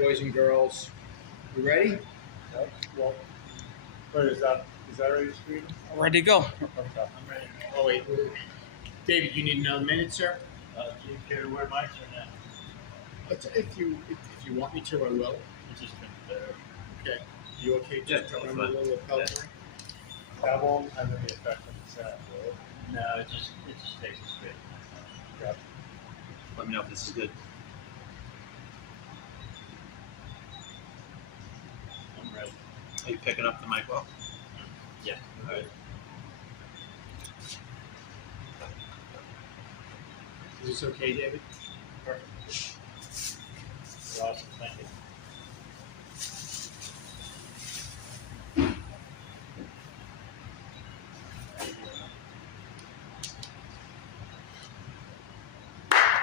boys and girls. You ready? Yep. Well, wait, is that already screened? Ready to go. Okay. I'm ready. Oh, wait. David, you need another minute, sir? Do you care to wear mics or not? If you want me to, I will. It's just been better. Okay. You okay? Yeah, Just totally run a fine. little pellet? That won't have any effect on the sound, will it? No, it just stays straight. Yeah. Let me know if this is good. I'm ready. Are you picking up the mic well? Yeah. All right. Is this okay, David? Perfect. Awesome. Thank you.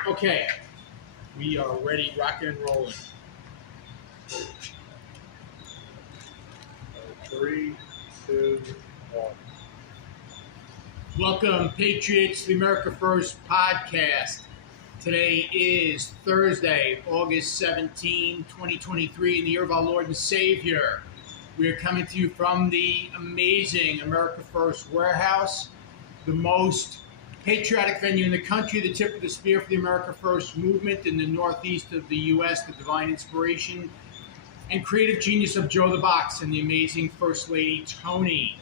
Okay. We are ready, rocking and rolling. 3, 2, 1. Welcome, Patriots, the America First podcast. Today is Thursday, August 17, 2023, in the year of our Lord and Savior. We are coming to you from the amazing America First warehouse, the most patriotic venue in the country, the tip of the spear for the America First movement in the northeast of the U.S., the divine inspiration and creative genius of Joe the Box and the amazing First Lady Tony.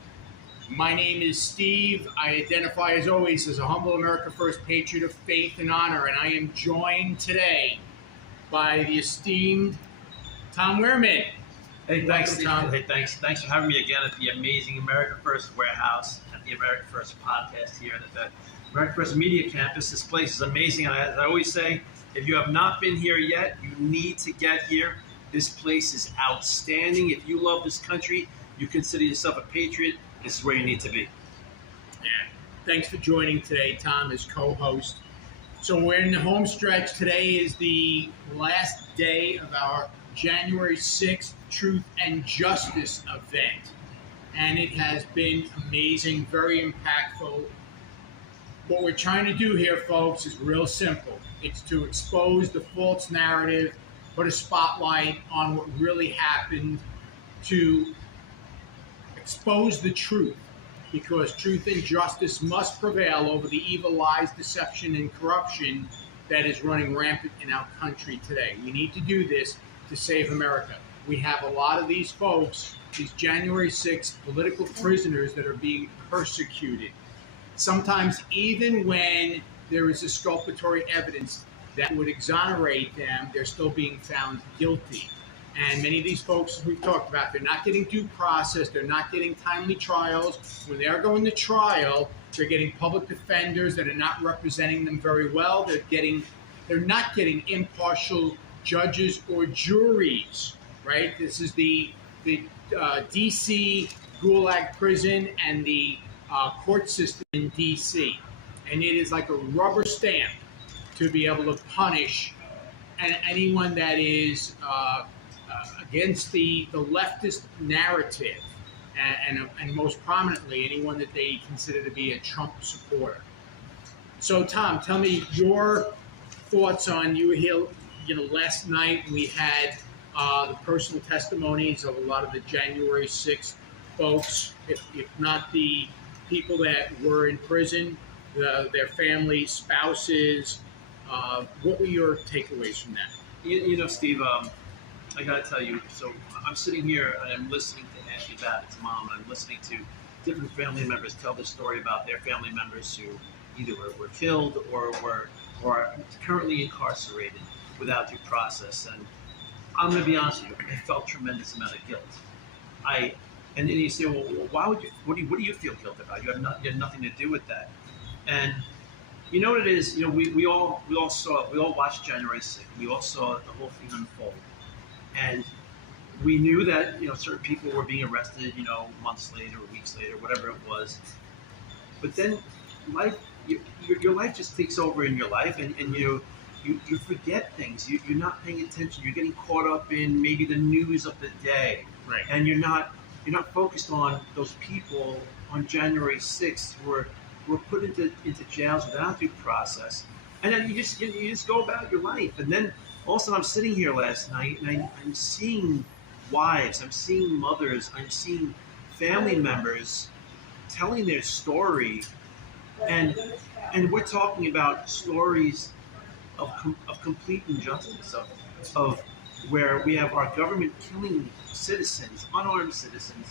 My name is Steve. I identify as always as a humble America First patriot of faith and honor, and I am joined today by the esteemed Tom Wehrman. Hey, thanks, Tom. Hey, thanks for having me again at the amazing America First warehouse, at the America First podcast here at the America First Media Campus. This place is amazing. And as I always say, if you have not been here yet, you need to get here. This place is outstanding. If you love this country, you consider yourself a patriot, this is where you need to be. Yeah. Thanks for joining today, Tom, as co-host. So we're in the home stretch. Today is the last day of our January 6th Truth and Justice event. And it has been amazing, very impactful. What we're trying to do here, folks, is real simple. It's to expose the false narrative, put a spotlight on what really happened, to expose the truth, because truth and justice must prevail over the evil lies, deception, and corruption that is running rampant in our country today. We need to do this to save America. We have a lot of these folks, these January 6th political prisoners that are being persecuted. Sometimes even when there is exculpatory evidence that would exonerate them, they're still being found guilty. And many of these folks, as we've talked about, they're not getting due process, they're not getting timely trials. When they're going to trial, they're getting public defenders that are not representing them very well. They're not getting impartial judges or juries, right? This is the D.C. Gulag prison and the court system in D.C. And it is like a rubber stamp to be able to punish anyone that is against the leftist narrative, and most prominently anyone that they consider to be a Trump supporter. So, Tom, tell me your thoughts on, you were here, last night we had the personal testimonies of a lot of the January 6th folks, if not the people that were in prison, their families, spouses. What were your takeaways from that? Steve, I got to tell you, so I'm sitting here and I'm listening to Ashley Babbitt's mom, and I'm listening to different family members tell the story about their family members who either were killed or are currently incarcerated without due process. And I'm going to be honest with you, I felt tremendous amount of guilt. And then you say, well, why would you? What do you feel guilt about? You have nothing to do with that. And you know what it is? We all watched January 6th. We all saw the whole thing unfold, and we knew that certain people were being arrested, months later, or weeks later, whatever it was. But then life, your life just takes over in your life, and you forget things. You're not paying attention. You're getting caught up in maybe the news of the day, Right. And you're not focused on those people on January 6th who were put into jails without due process, and then you just go about your life, and then Also, I'm sitting here last night and I'm seeing wives, I'm seeing mothers, I'm seeing family members telling their story, and we're talking about stories of complete injustice, of where we have our government killing citizens, unarmed citizens,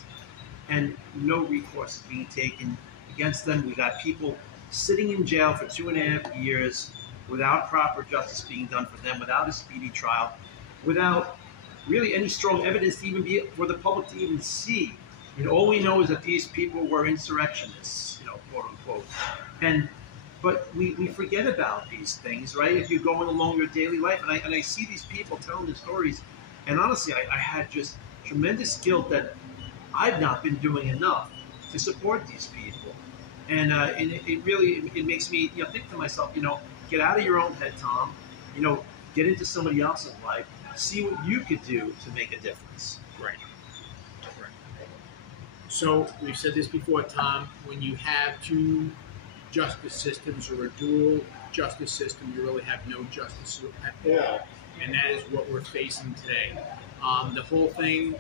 and no recourse is being taken against them. We got people sitting in jail for 2.5 years without proper justice being done for them, without a speedy trial, without really any strong evidence to even be for the public to even see. All we know is that these people were insurrectionists, quote unquote. And but we forget about these things, right? If you're going along your daily life, and I see these people telling their stories, and honestly, I had just tremendous guilt that I've not been doing enough to support these people, and it really it makes me think to myself, get out of your own head, Tom, get into somebody else's life, see what you could do to make a difference. Right. Right. So we've said this before, Tom. When you have two justice systems or a dual justice system, you really have no justice at all, and that is what we're facing today. The whole thing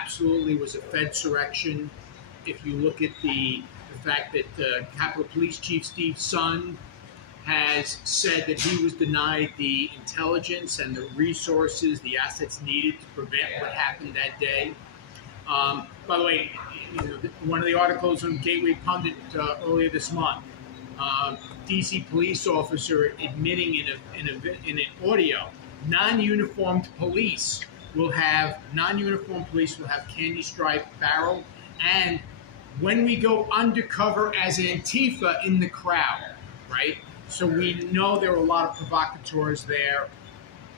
absolutely was a Fedsurrection. If you look at the fact that Capitol Police Chief Steve Sun has said that he was denied the intelligence and the resources, the assets needed to prevent what happened that day. By the way, one of the articles on Gateway Pundit earlier this month, D.C. police officer admitting in an audio, non-uniformed police will have candy stripe barrel, and when we go undercover as Antifa in the crowd, right? So we know there were a lot of provocateurs there,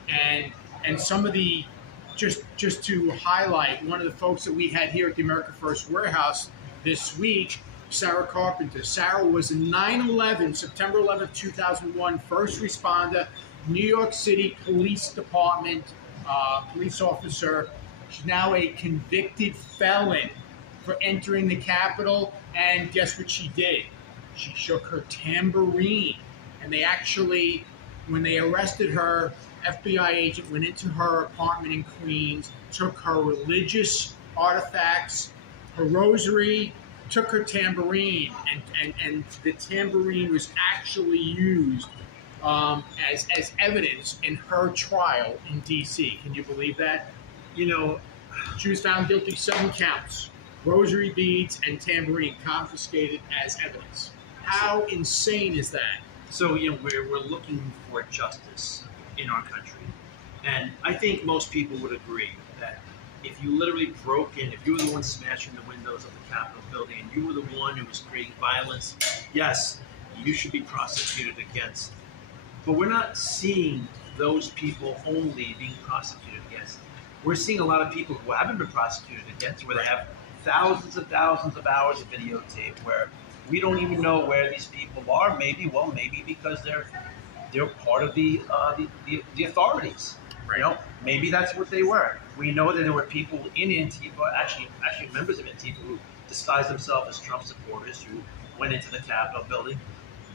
and some of the just to highlight, one of the folks that we had here at the America First Warehouse this week, Sarah Carpenter. Sarah was a 9/11, September 11th, 2001, first responder, New York City Police Department police officer. She's now a convicted felon for entering the Capitol, and guess what she did? She shook her tambourine, and they actually, when they arrested her, FBI agent went into her apartment in Queens, took her religious artifacts, her rosary, took her tambourine, and the tambourine was actually used as evidence in her trial in D.C. Can you believe that? She was found guilty 7 counts, rosary beads and tambourine confiscated as evidence. How insane is that? So we're looking for justice in our country, and I think most people would agree that if you literally broke in, if you were the one smashing the windows of the Capitol building, and you were the one who was creating violence, yes, you should be prosecuted against. But we're not seeing those people only being prosecuted against. We're seeing a lot of people who haven't been prosecuted against, where they have thousands and thousands of hours of videotape, where we don't even know where these people are. Maybe because they're part of the authorities. Right. Maybe that's what they were. We know that there were people in Antifa, actually members of Antifa, who disguised themselves as Trump supporters, who went into the Capitol building.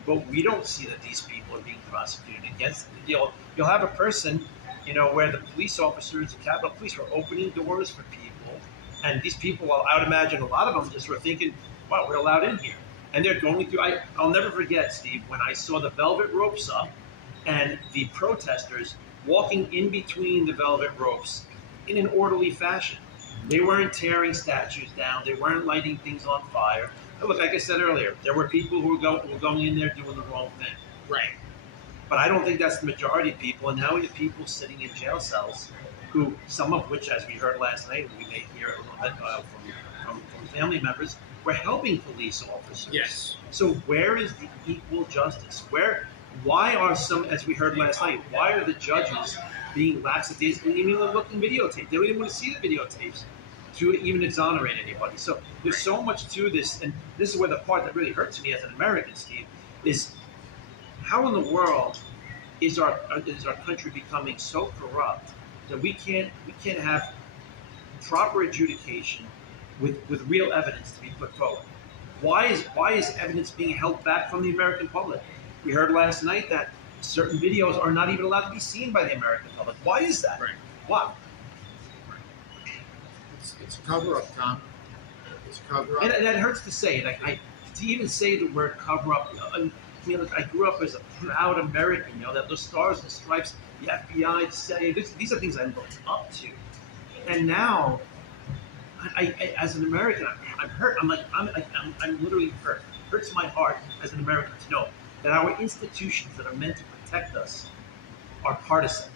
But we don't see that these people are being prosecuted against. You'll have a person, where the police officers, the Capitol Police, were opening doors for people, and these people, well, I would imagine a lot of them just were thinking, "Wow, we're allowed in here," and they're going through. I'll never forget, Steve, when I saw the velvet ropes up, and the protesters walking in between the velvet ropes in an orderly fashion. They weren't tearing statues down. They weren't lighting things on fire. Look, like I said earlier, there were people who were going in there doing the wrong thing. Right. But I don't think that's the majority of people. And now we have people sitting in jail cells who, some of which, as we heard last night, we may hear a little bit from family members, were helping police officers. Yes. So where is the equal justice? Why are some, as we heard last night, why are the judges being lackadaisical and even looking videotape? They don't even want to see the videotapes to even exonerate anybody. So there's so much to this, and this is where the part that really hurts me as an American, Steve, is how in the world is our country becoming so corrupt that we can't have proper adjudication with real evidence to be put forward? Why is evidence being held back from the American public? We heard last night that certain videos are not even allowed to be seen by the American public. Why is that? Right. Why? It's a cover up, Tom. It's a cover up. And that hurts to say. To even say the word cover up. I grew up as a proud American. That those stars and stripes, the FBI say these are things I looked up to, and now, I as an American, I'm hurt. I'm literally hurt. It hurts my heart as an American to know that our institutions that are meant to protect us are partisan,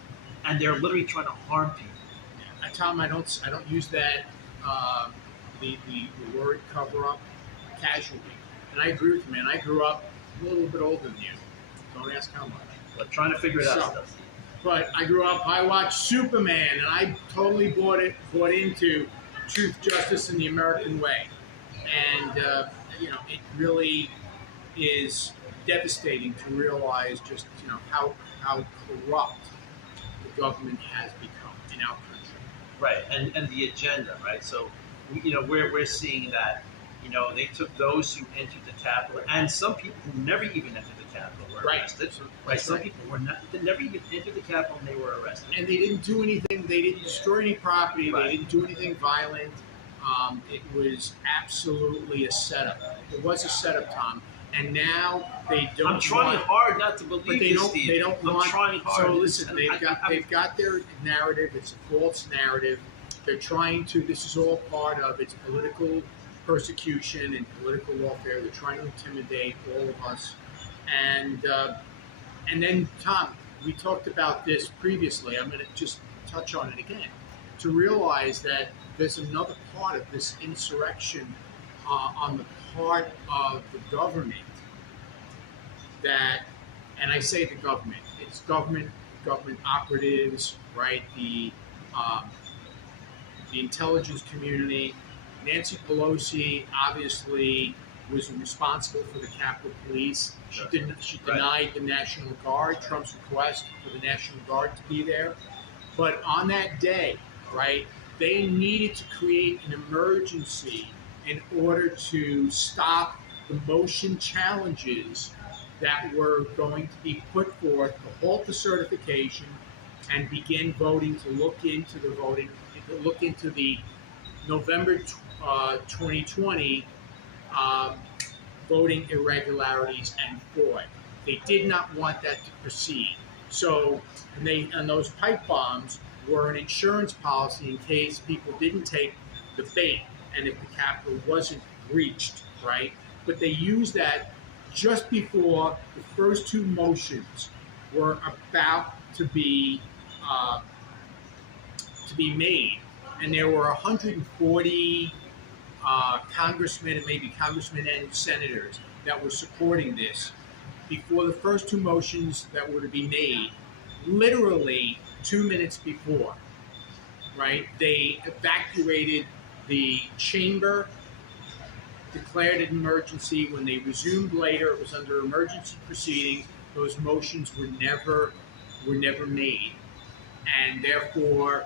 and they're literally trying to harm people. Tom, I don't use that the word cover up casually, and I agree with you, man. I grew up a little bit older than you. Don't ask how much. But trying to figure it out. So, but I grew up. I watched Superman, and I totally bought into truth, justice, and the American way. And it really is devastating to realize just how corrupt the government has become in our country. Right, and the agenda, right? So, we're seeing that, they took those who entered the Capitol, and some people who never even entered the Capitol were arrested. Right. Some people that never even entered the Capitol, and they were arrested. And they didn't do anything. They didn't destroy any property. Right. They didn't do anything violent. It was absolutely a setup. It was a setup, Tom. And now they don't. I'm trying hard not to believe but they this, don't. Steve. They don't I'm want. trying hard. So listen, they've got their narrative. It's a false narrative. They're trying to. This is all part of it's political persecution and political warfare. They're trying to intimidate all of us. And then, Tom, we talked about this previously. I'm going to just touch on it again to realize that there's another part of this insurrection on the part of the government that, and I say the government, it's government operatives, right? The intelligence community. Nancy Pelosi obviously was responsible for the Capitol Police. She denied the National Guard, Trump's request for the National Guard to be there. But on that day, right, they needed to create an emergency in order to stop the motion challenges that were going to be put forth to halt the certification and begin voting, to look into the November 2020 voting irregularities and fraud. They did not want that to proceed. So, and those pipe bombs were an insurance policy in case people didn't take the bait and if the Capitol wasn't breached, right? But they used that just before the first two motions were about to be made, and there were 140 congressmen and senators that were supporting this before the first two motions that were to be made. Literally 2 minutes before, right? They evacuated the chamber, declared an emergency. When they resumed later, it was under emergency proceedings. Those motions were never made, and therefore,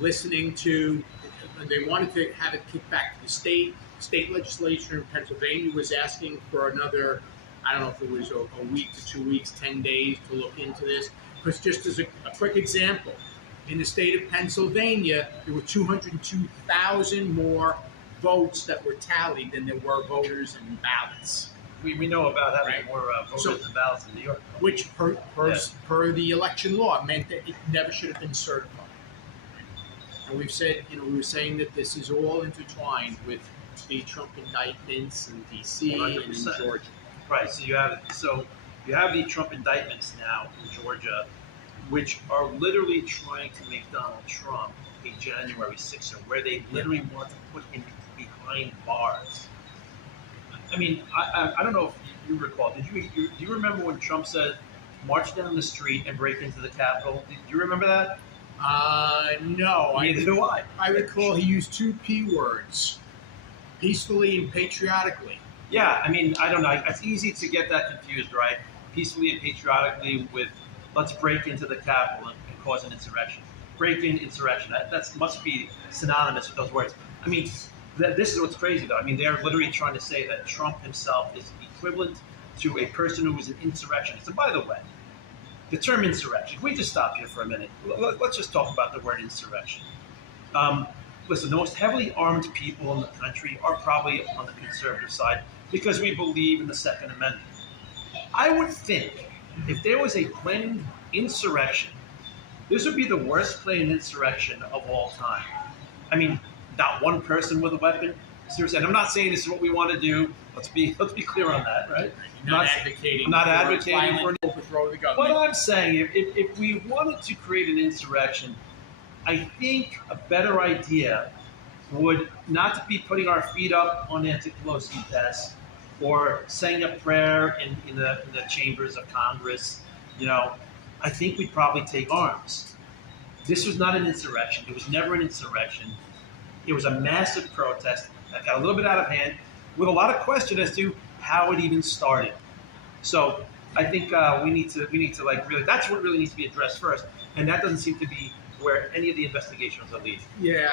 listening to, they wanted to have it kicked back to the state legislature in Pennsylvania was asking for another, I don't know if it was a week to 2 weeks, 10 days to look into this. Because just as a quick example, in the state of Pennsylvania, there were 202,000 more votes that were tallied than there were voters and ballots. We know about having more voters and ballots in New York. Which, per the election law, meant that it never should have been certified. And we've said, we were saying that this is all intertwined with the Trump indictments in D.C. and in Georgia. Right. So you have the Trump indictments now in Georgia, which are literally trying to make Donald Trump a January 6er, where they literally want to put him behind bars. I mean, I don't know if you recall. Do you remember when Trump said, "March down the street and break into the Capitol"? Do you remember that? No. Neither do I. I recall he used two P words: peacefully and patriotically. Yeah, I mean, I don't know. It's easy to get that confused, right? Peacefully and patriotically with, let's break into the Capitol and cause an insurrection. Break in, insurrection. That must be synonymous with those words. I mean, this is what's crazy, though. I mean, they're literally trying to say that Trump himself is equivalent to a person who is an insurrectionist. And by the way, the term insurrection. Can we just stop here for a minute? Let's just talk about the word insurrection. Listen, the most heavily armed people in the country are probably on the conservative side because we believe in the Second Amendment. I would think if there was a planned insurrection, this would be the worst planned insurrection of all time. I mean, not one person with a weapon. Seriously, and I'm not saying this is what we want to do. Let's be clear on that, right? I'm not advocating. I'm not advocating for an overthrow of the government. What I'm saying, if we wanted to create an insurrection, I think a better idea would not to be putting our feet up on Nancy Pelosi's desk or saying a prayer in the chambers of Congress. I think we'd probably take arms. This was not an insurrection. It was never an insurrection. It was a massive protest that got a little bit out of hand with a lot of question as to how it even started. So I think we need to really, that's what really needs to be addressed first. And that doesn't seem to be where any of the investigations are leading. Yeah,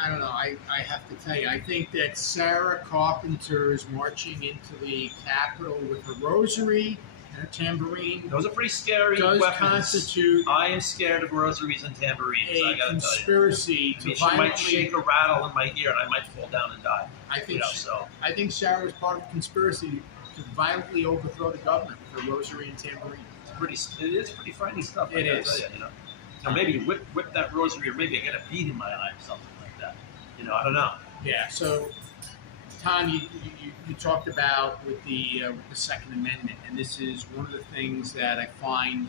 I don't know. I have to tell you, I think that Sarah Carpenter is marching into the Capitol with a rosary and a tambourine. Those are pretty scary does weapons. Constitute I am scared of rosaries and tambourines. I a gotta conspiracy tell you. to She might violently. shake a rattle in my ear and I might fall down and die. I think So I think Sarah was part of a conspiracy to violently overthrow the government with a rosary and tambourine. it is pretty frightening stuff. I It gotta is. tell you, So maybe whip that rosary, or maybe I get a bead in my eye or something like that. I don't know. Yeah. So, Tom, you talked about with the Second Amendment, and this is one of the things that I find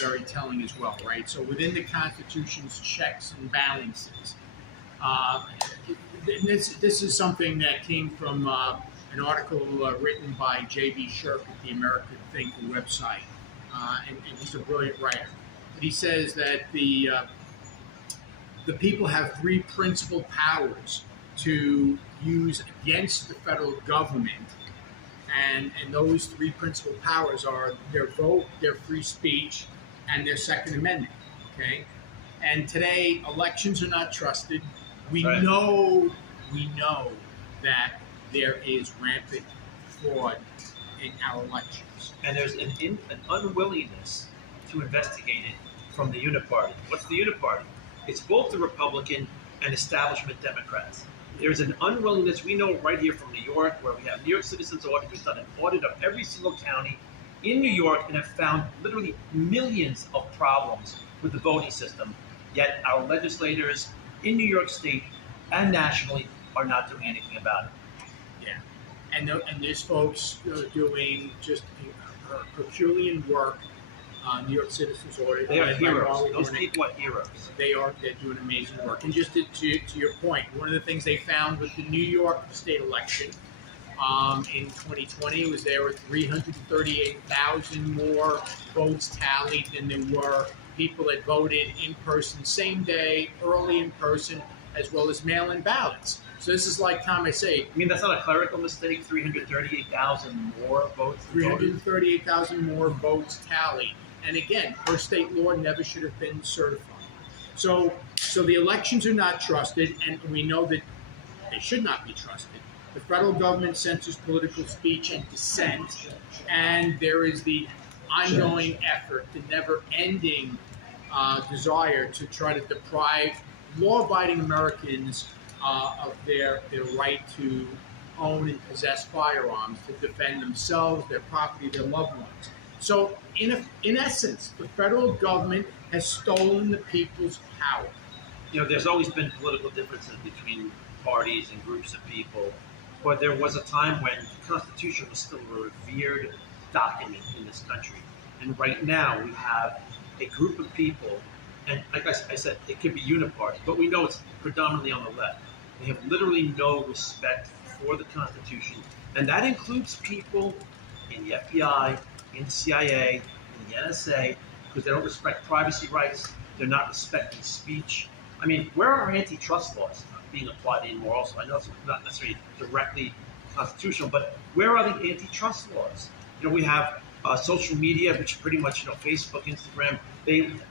very telling as well, right? So within the Constitution's checks and balances, and this is something that came from an article written by J.B. Shirk at the American Thinker website, and he's a brilliant writer. But he says that the people have three principal powers to use against the federal government, and those three principal powers are their vote, their free speech, and their Second Amendment. Okay, and today elections are not trusted. We Right. know that there is rampant fraud in our elections. And there's an unwillingness to investigate it from the Uniparty. What's the Uniparty? It's both the Republican and establishment Democrats. There's an unwillingness. We know right here from New York, where we have New York Citizens Audit, who's done an audit of every single county in New York and have found literally millions of problems with the voting system. Yet our legislators in New York State and nationally are not doing anything about it. Yeah, and there's folks doing just Herculean work on New York Citizens Audit. They are led by heroes. Raleigh Those Hornick. people are heroes. They're doing amazing work. And just to your point, one of the things they found with the New York state election in 2020 was there were 338,000 more votes tallied than there were people that voted in person, same day, early in person, as well as mail-in ballots. So this is like Tom, I say, I mean, that's not a clerical mistake. 338,000 more votes. 338,000 more votes tallied. And again, per state law, never should have been certified. So the elections are not trusted, and we know that they should not be trusted. The federal government censors political speech and dissent, and there is the ongoing effort, the never-ending desire to try to deprive law-abiding Americans of their right to own and possess firearms to defend themselves, their property, their loved ones. So, in essence, the federal government has stolen the people's power. There's always been political differences between parties and groups of people, but there was a time when the Constitution was still a revered document in this country. And right now, we have a group of people, and like I said, it could be uniparty, but we know it's predominantly on the left. They have literally no respect for the Constitution, and that includes people in the FBI, in the CIA, in the NSA, because they don't respect privacy rights. They're not respecting speech. I mean, where are our antitrust laws being applied anymore also? I know it's not necessarily directly constitutional, but where are the antitrust laws? We have social media, which pretty much, Facebook, Instagram,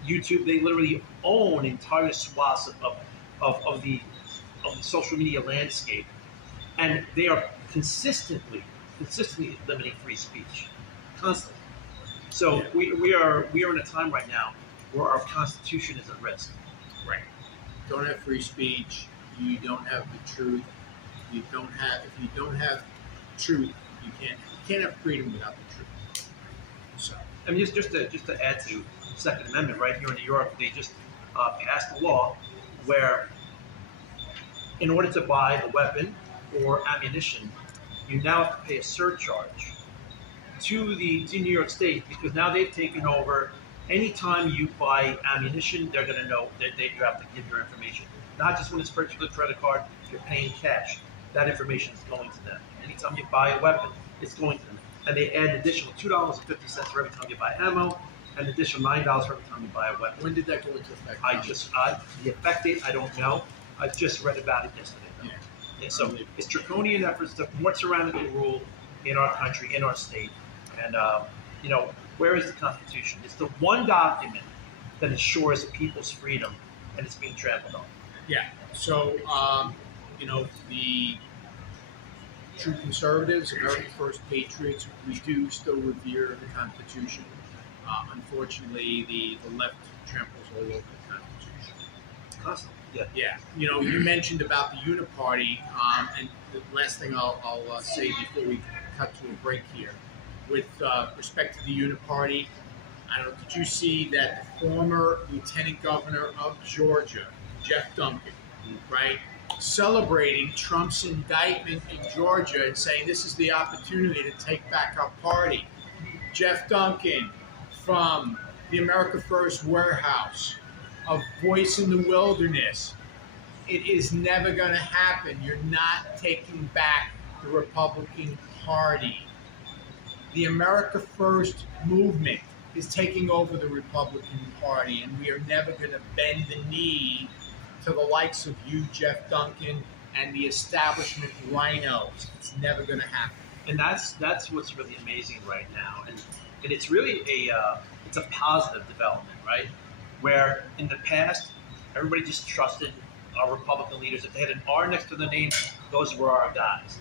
YouTube, they literally own entire swaths of the social media landscape, and they are consistently limiting free speech, constantly. So Yeah. we are in a time right now where our Constitution is at risk. Right. Don't have free speech. You don't have the truth. You don't have. If you don't have truth, you can't have freedom without the truth. So I mean, just to add to the Second Amendment, right here in New York, they just passed a law where, in order to buy a weapon or ammunition, you now have to pay a surcharge to New York State because now they've taken over. Anytime you buy ammunition, they're going to know that you have to give your information. Not just when it's purchased with a credit card, you're paying cash. That information is going to them. Anytime you buy a weapon, it's going to them. And they add an additional $2.50 for every time you buy ammo, and an additional $9 for every time you buy a weapon. when did that go into effect? The effect date, I don't know. I just read about it yesterday. Yeah. Yeah, so it's draconian efforts to more tyrannical rule in our country, in our state. And, where is the Constitution? It's the one document that ensures people's freedom, and it's being trampled on. Yeah. So, the true conservatives, American First Patriots, we do still revere the Constitution. Unfortunately, the left tramples all over the Constitution. Constantly. Yeah. Yeah. You mentioned about the Uniparty, and the last thing I'll say before we cut to a break here, with respect to the Uniparty, I don't know, did you see that the former Lieutenant Governor of Georgia, Jeff Duncan, right, celebrating Trump's indictment in Georgia and saying this is the opportunity to take back our party? Jeff Duncan from the America First warehouse, a voice in the wilderness. It is never going to happen. You're not taking back the Republican Party. The America First movement is taking over the Republican Party, and we are never going to bend the knee to the likes of you, Jeff Duncan, and the establishment rhinos. It's never going to happen. And that's what's really amazing right now, and it's really it's a positive development, right? Where in the past everybody just trusted our Republican leaders. If they had an R next to the name, those were our guys.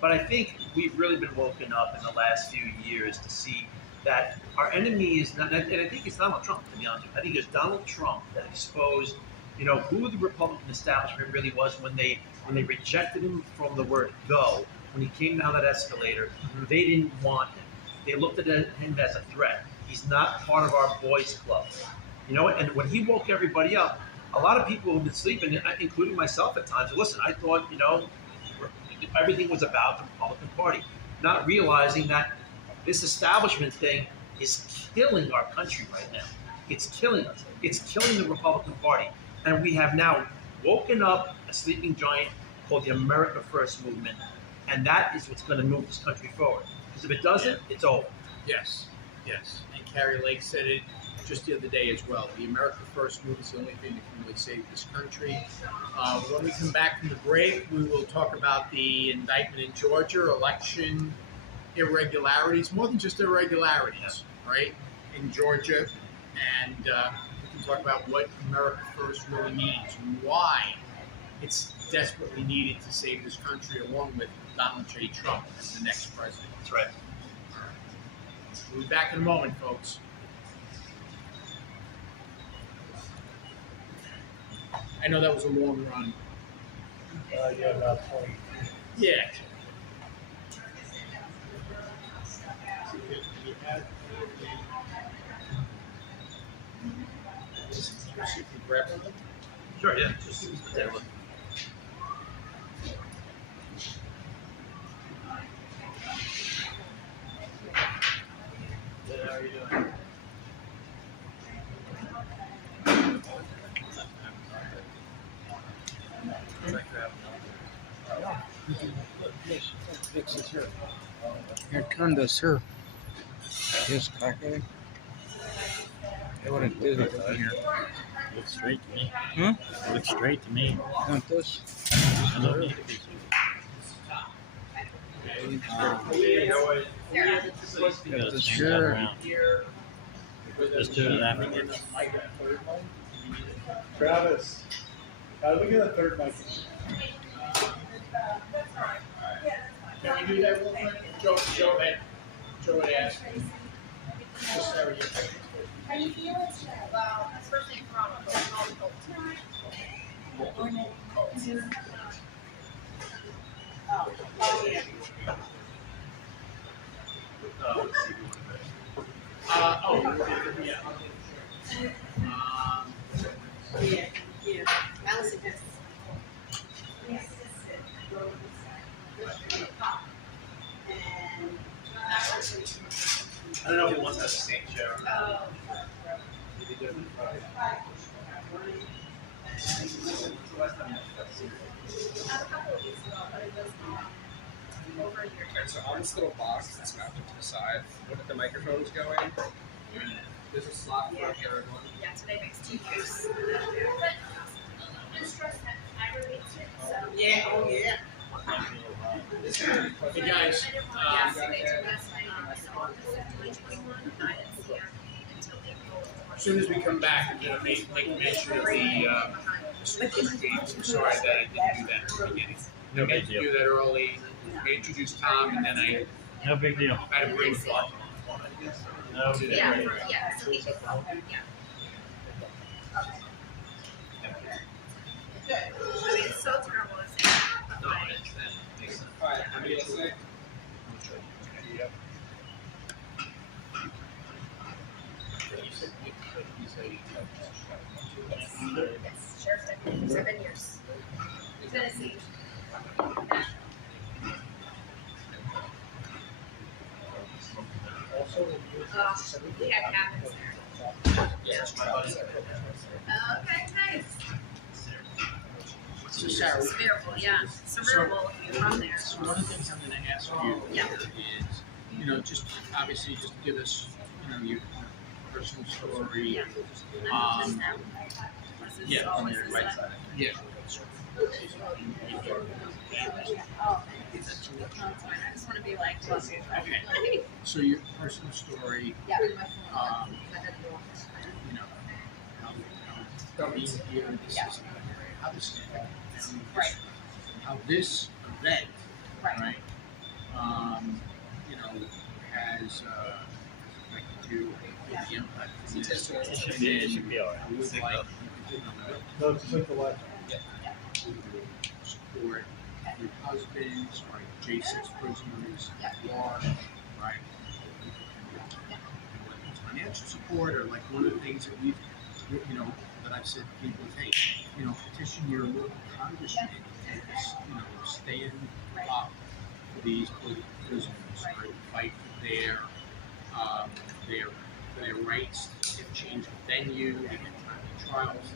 But I think we've really been woken up in the last few years to see that our enemy is not, and I think it's Donald Trump, to be honest with you. I think it's Donald Trump that exposed, who the Republican establishment really was when they rejected him from the word go. When he came down that escalator, they didn't want him. They looked at him as a threat. He's not part of our boys club. And when he woke everybody up, a lot of people who've been sleeping, including myself at times, listen, I thought, everything was about the Republican Party, not realizing that this establishment thing is killing our country right now. It's killing us. It's killing the Republican Party. And we have now woken up a sleeping giant called the America First movement, and that is what's going to move this country forward. Because if it doesn't, it's over. Yes, yes. And Carrie Lake said it just the other day as well. The America First movement is the only thing that can really save this country. When we come back from the break, we will talk about the indictment in Georgia, election irregularities, more than just irregularities, right, in Georgia. And we can talk about what America First really means, why it's desperately needed to save this country, along with Donald J. Trump as the next president. That's right. All right. We'll be back in a moment, folks. I know that was a long run. Yeah, about 20. Yeah. Grab one? Sure, yeah. Just take a look. Good, how are you doing? Here, turn this here. Yes, okay. They wouldn't do it over here. Looks straight to me. Hmm? Looks straight to me. Want this? I don't need to be Got this sure. here. Around. Let's do it afterwards. Travis, how do we get a third mic? Can we do that real quick? Joe had asked. How do you feel? Well, that's first thing from Oh, yeah. Yeah. Yeah. Allison has. I don't know if he wants to have the same chair or not. Maybe different. Okay, so on this little box that's mounted to the side, where the microphones go in, there's a slot for a third one. Yeah, today makes 2 years. Yeah, oh yeah. Hey guys, Yeah, so they took us in August of 2021. I didn't see her until April. as soon as we come back, I'm going to make mention of the sports games. I'm sorry that I didn't do that at the beginning. I No meant big to deal. do that early. I introduced Tom, and then I No big deal. had a brain fart. No big deal. Yeah, yeah, so he could, yeah. Good. I mean, it's so terrible to say that, but No, like, that makes sense. Alright, how many listening? yes, sheriff's deputy, 7 years. Tennessee. We have cabins there. Yeah, my buddy. Okay, nice. So Sarah, It's beautiful, yeah. Cerebral if you're from there. so one of the things I'm going to ask you Yeah. is, just obviously just give us, your personal story. Yeah. Um, This is yeah, all on this your is right like- side. Yeah. Oh, that's fine. I just want to be like, Okay. So your personal story, yeah. how being here in this Yeah. system, how this Right. how this event, Right. right, has affected you, Yeah. the impact of this. It should be alright. I would like you No, just like the left. to support your husbands, right, J6 prisoners at large, right? And whether it's financial support or like one of the things that we've, that I've said to people is, hey, petition your local congressman and just, stand up for these political prisoners, right? Fight for their rights to get change of venue, to get timely trials.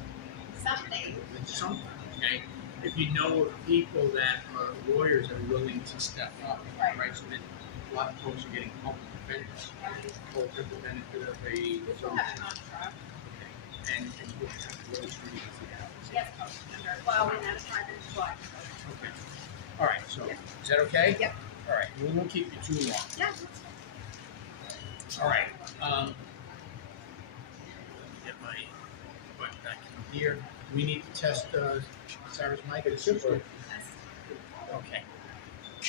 Something. It's something, okay? If you know of people that are lawyers that are willing to step up, Right. so that a lot of folks are getting public defenders, both for the benefit of a We still have an on-truck. and what really treating it. Yes. Well, we had a private employee. Okay. All right. So Yeah. is that okay? Yep. All right. We won't keep you too long. Yeah. All right. Get my butt back in here. We need to test Sarah's mic. Okay.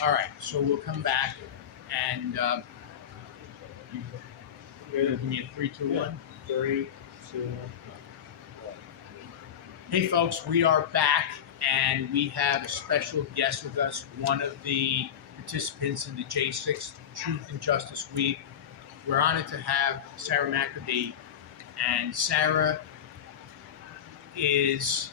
All right. So we'll come back and you give me a 3, 2, 1. 3, 2, Hey folks, we are back and we have a special guest with us, one of the participants in the J6 Truth and Justice Week. We're honored to have Sarah McAbee, and Sarah is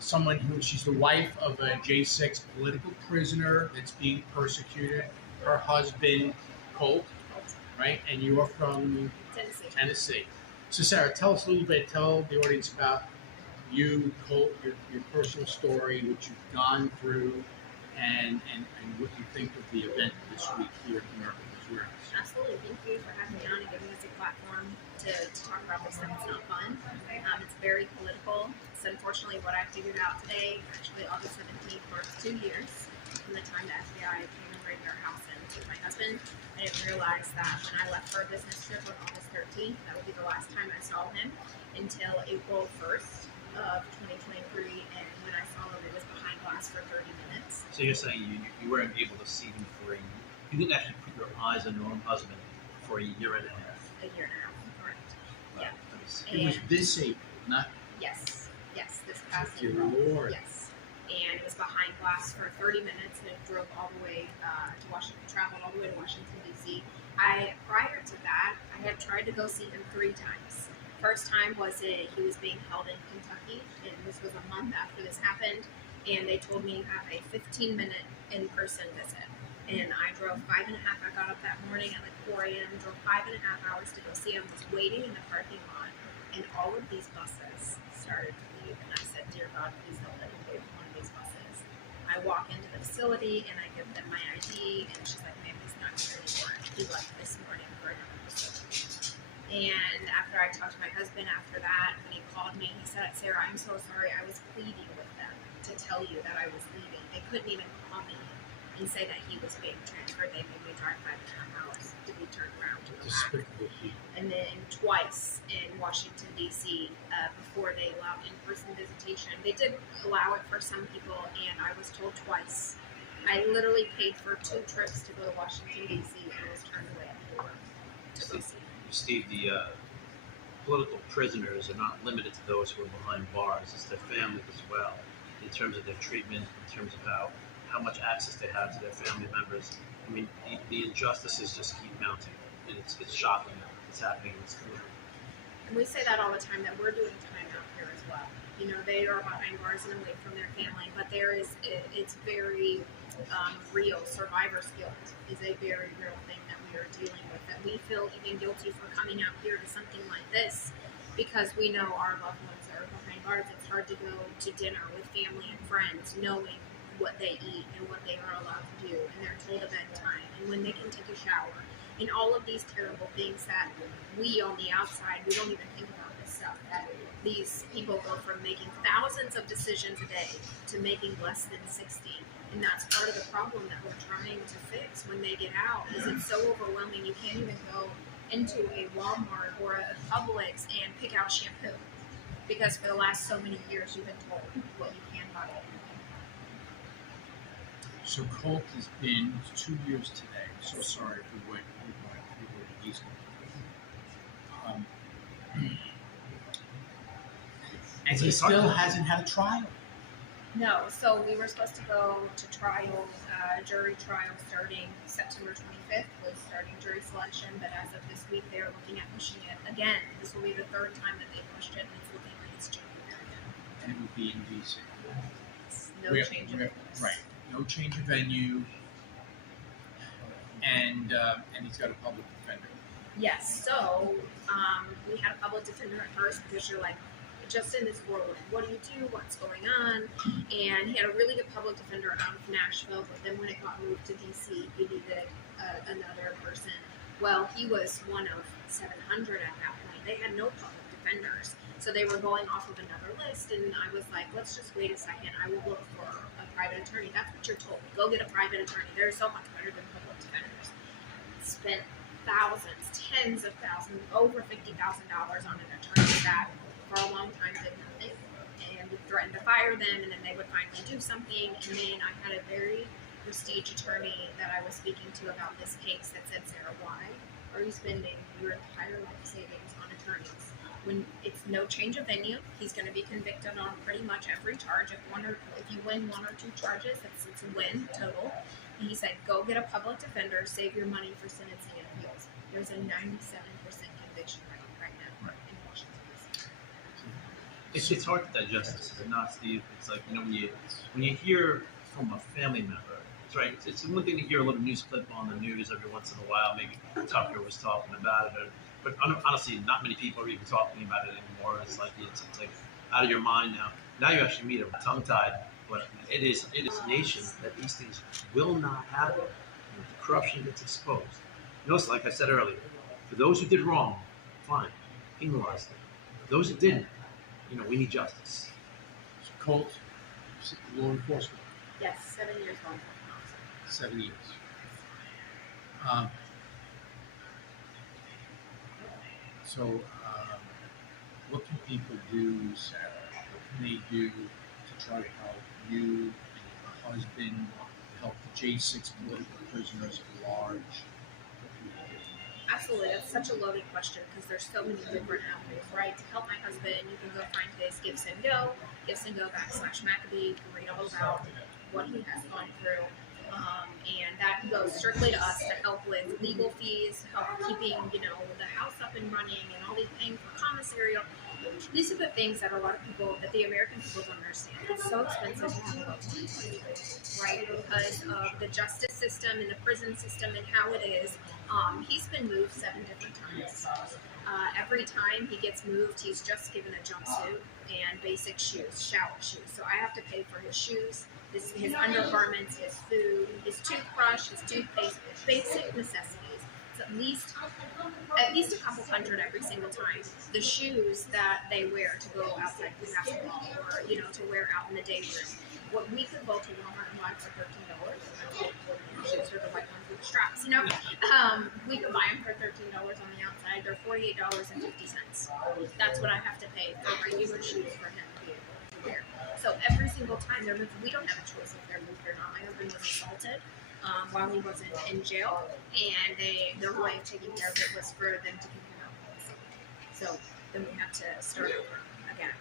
someone she's the wife of a J6 political prisoner that's being persecuted. Her husband, Colt, right? And you're from Tennessee. Tennessee. So Sarah, tell us a little bit, tell the audience about you, Colt, your personal story, what you've gone through, and what you think of the event this week here in America, Missouri. Absolutely. Thank you for having me on and giving us a platform to talk about this stuff. It's not fun. It's very political. So unfortunately, what I figured out today, actually August 17th, marks 2 years from the time the FBI came and raided our house and took my husband. I didn't realize that when I left for a business trip on August 13th, that would be the last time I saw him until April 1st of 2023. And when I saw him, it was behind glass for 30 minutes. So you're saying you weren't able to see him before you didn't actually put your eyes on your own husband for a year and a half. A year and a half, correct. Yeah. It was this April, not Yes, this past Dear April. Lord. Yes, and it was behind glass for 30 minutes, and it drove all the way to Washington, traveled all the way to Washington D.C. Prior to that, I had tried to go see him 3 times. First time was he was being held in Kentucky, and this was a month after this happened, and they told me to have a 15-minute in-person visit. And I drove 5.5. I got up that morning at like 4 a.m., drove 5.5 hours to go see him, was waiting in the parking lot, and all of these buses started to leave. And I said, "Dear God, please don't let me leave one of these buses." I walk into the facility and I give them my ID, and she's like, "Ma'am, he's not here anymore. He left this morning for another facility." And after I talked to my husband after that, when he called me, he said, "Sarah, I'm so sorry. I was pleading with them to tell you that I was leaving. They couldn't even call me and say that he was being transferred. They made me drive 5.5 hours to be turned around to go back." despicable people. And then twice in Washington, D.C., before they allowed in-person visitation. They did allow it for some people, and I was told twice. I literally paid for 2 trips to go to Washington, D.C., and was turned away to go see. Steve, the political prisoners are not limited to those who are behind bars. It's their families as well, in terms of their treatment, in terms of how much access they have to their family members. I mean, the injustices just keep mounting, and it's shocking that it's happening in this country. And we say that all the time, that we're doing time out here as well. You know, they are behind bars and away from their family, but it's very real. Survivor's guilt is a very real thing that we are dealing with, that we feel even guilty for coming out here to something like this, because we know our loved ones are behind bars. It's hard to go to dinner with family and friends knowing what they eat and what they are allowed to do, and they're told a bedtime, and when they can take a shower, and all of these terrible things that we on the outside, we don't even think about this stuff, that these people go from making thousands of decisions a day to making less than 60. And that's part of the problem that we're trying to fix when they get out, is it's so overwhelming. You can't even go into a Walmart or a Publix and pick out shampoo, because for the last so many years you've been told what you can buy. So Colt has been 2 years today. So sorry if we went easy. And he still hasn't had a trial. No, so we were supposed to go to trial, jury trial starting September 25th was starting jury selection, but as of this week they're looking at pushing it again. This will be the 3rd time that they pushed it, and it's looking like it's January again. And it would be in D.C. No change of venue. Right. No change of venue. And he's got a public defender. Yes, so we had a public defender at first, because you're like, just in this whirlwind, what do you do? What's going on? And he had a really good public defender out of Nashville, but then when it got moved to DC, he needed another person. Well, he was one of 700 at that point. They had no public defenders, so they were going off of another list, and I was like, let's just wait a second. I will look for a private attorney. That's what you're told. Go get a private attorney. They're so much better than public defenders. Spent thousands, tens of thousands, over $50,000 on an attorney that for a long time did nothing, and we threatened to fire them, and then they would finally do something. And then I had a very prestige attorney that I was speaking to about this case that said, "Sarah, why are you spending your entire life savings on attorneys when it's no change of venue? He's going to be convicted on pretty much every charge. If you win 1 or 2 charges, it's a win total." And he said, "Go get a public defender, save your money for sentencing and appeals." There's a 97% conviction rate right now in Washington, D.C. It's hard to digest this, is it not, Steve? It's like, you know, when you hear from a family member, it's right. It's one thing to hear a little news clip on the news every once in a while. Maybe Tucker was talking about it, but honestly, not many people are even talking about it anymore. It's like out of your mind now. Now you actually meet them tongue-tied. But it is a nation that these things will not happen. The corruption gets exposed. Notice, like I said earlier, for those who did wrong, fine, penalize them. For those who didn't, we need justice. So Colt, law enforcement, Yes, 7 years law enforcement officer. 7 years. What can people do, Sarah? What can they do to try to help you and your husband, help the J6 political prisoners at large? Absolutely, that's such a loaded question because there's so many different avenues, right? To help my husband, you can go find his Gifts and Go, /Maccabee, read all about what he has gone through. And that goes strictly to us to help with legal fees, help keeping, the house up and running and all these paying for commissary. These are the things that a lot of people, that the American people don't understand. It's so expensive to have a loved one, right? Because of the justice system and the prison system and how it is. He's been moved 7 different times. Every time he gets moved, he's just given a jumpsuit and basic shoes, shower shoes. So I have to pay for his shoes, his undergarments, his food, his toothbrush, his toothpaste, basic necessities. It's at least a couple hundred every single time. The shoes that they wear to go outside for basketball or, to wear out in the day room. What we could go to Walmart and buy for $13. Shoes are the white ones with the straps, we could buy them for $13 on the outside. They're $48.50. That's what I have to pay for regular shoes for him to be able to wear. So every single time they're moved, we don't have a choice if they're moved or not. My husband was assaulted while he was in jail, and their way of taking care of it was for them to keep him out. So then we have to start over again.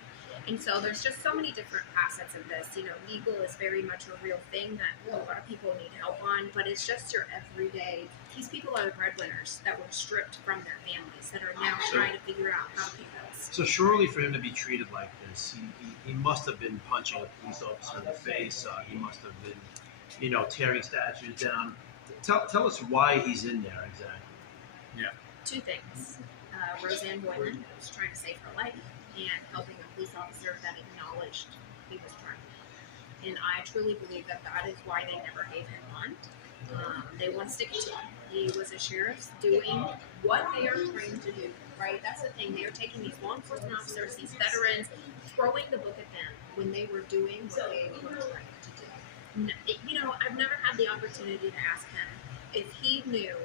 And so there's just so many different facets of this. Legal is very much a real thing that a lot of people need help on, but it's just your everyday. These people are the breadwinners that were stripped from their families that are now trying to figure out how to pay bills. So surely for him to be treated like this, he must have been punching a police officer in the face. He must have been, tearing statues down. Tell us why he's in there exactly. Yeah. 2 things. Roseanne Boylan was trying to save her life and helping a police officer that acknowledged he was trying. And I truly believe that is why they never gave him bond. They want to stick it to him. He was a sheriff doing what they are trained to do, right? That's the thing. They are taking these law enforcement officers, these veterans, throwing the book at them when they were doing what they were trained to do. I've never had the opportunity to ask him if he knew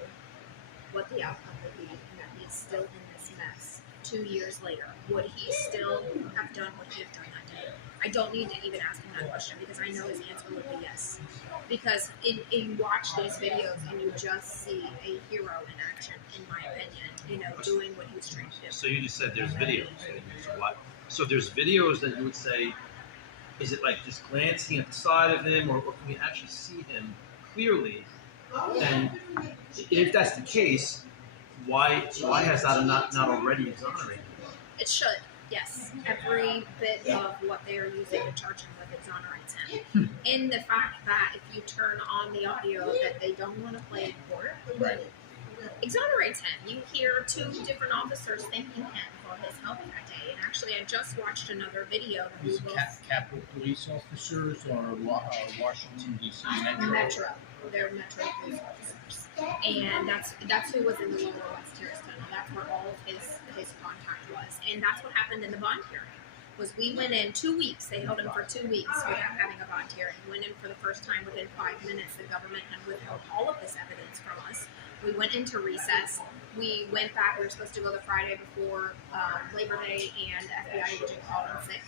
what the outcome would be and that he's still in this mess 2 years later. Would he still have done what he had done that day? I don't need to even ask him that question because I know his answer would be yes. Because you watch these videos and you just see a hero in action, in my opinion, doing what he was trained to do. So you just said there's videos. So there's videos that you would say, is it like just glancing at the side of him, or can we actually see him clearly? And if that's the case, why has that not already exonerated him? It should, yes. Every bit of what they are using to charge him with exonerates him. In the fact that if you turn on the audio that they don't want to play in court, Right. exonerates him. You hear 2 different officers thanking him for his help that day. And actually, I just watched another video. These Capitol police officers or Washington, D.C. Metro. They're Metro police officers. And that's who was in the Lower West Terrace Tunnel. That's where all of his contact was. And that's what happened in the bond hearing. Was we went in 2 weeks. They held him for 2 weeks without having a bond hearing. Went in for the first time within 5 minutes. The government had withheld all of this evidence from us. We went into recess. We went back. We were supposed to go the Friday before Labor Day, and the FBI agent called in sick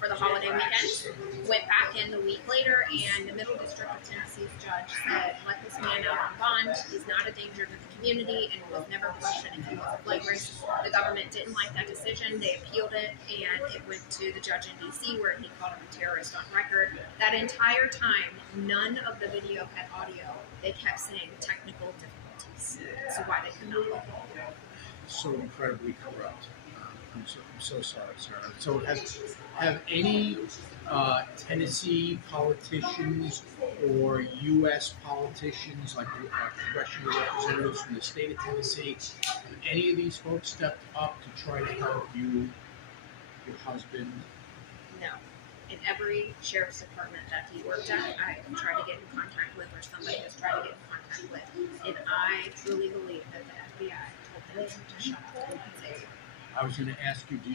for the holiday weekend. Went back in the week later, and the Middle District of Tennessee's judge said, let this man out on bond. He's not a danger to the community, and was never questioned if he was a flagrant. The government didn't like that decision. They appealed it, and it went to the judge in D.C. where he called him a terrorist on record. That entire time, none of the video had audio. They kept saying technical difficulties. So why they could not. So incredibly corrupt. I'm so sorry, sir. So have any Tennessee politicians or U.S. politicians, like congressional representatives from the state of Tennessee, have any of these folks stepped up to try to help you, your husband? No. In every sheriff's department that he worked at, I tried to get in contact with, or somebody has tried to get in contact with. And I truly believe that the FBI told them to shut up and say, I was going to ask you, do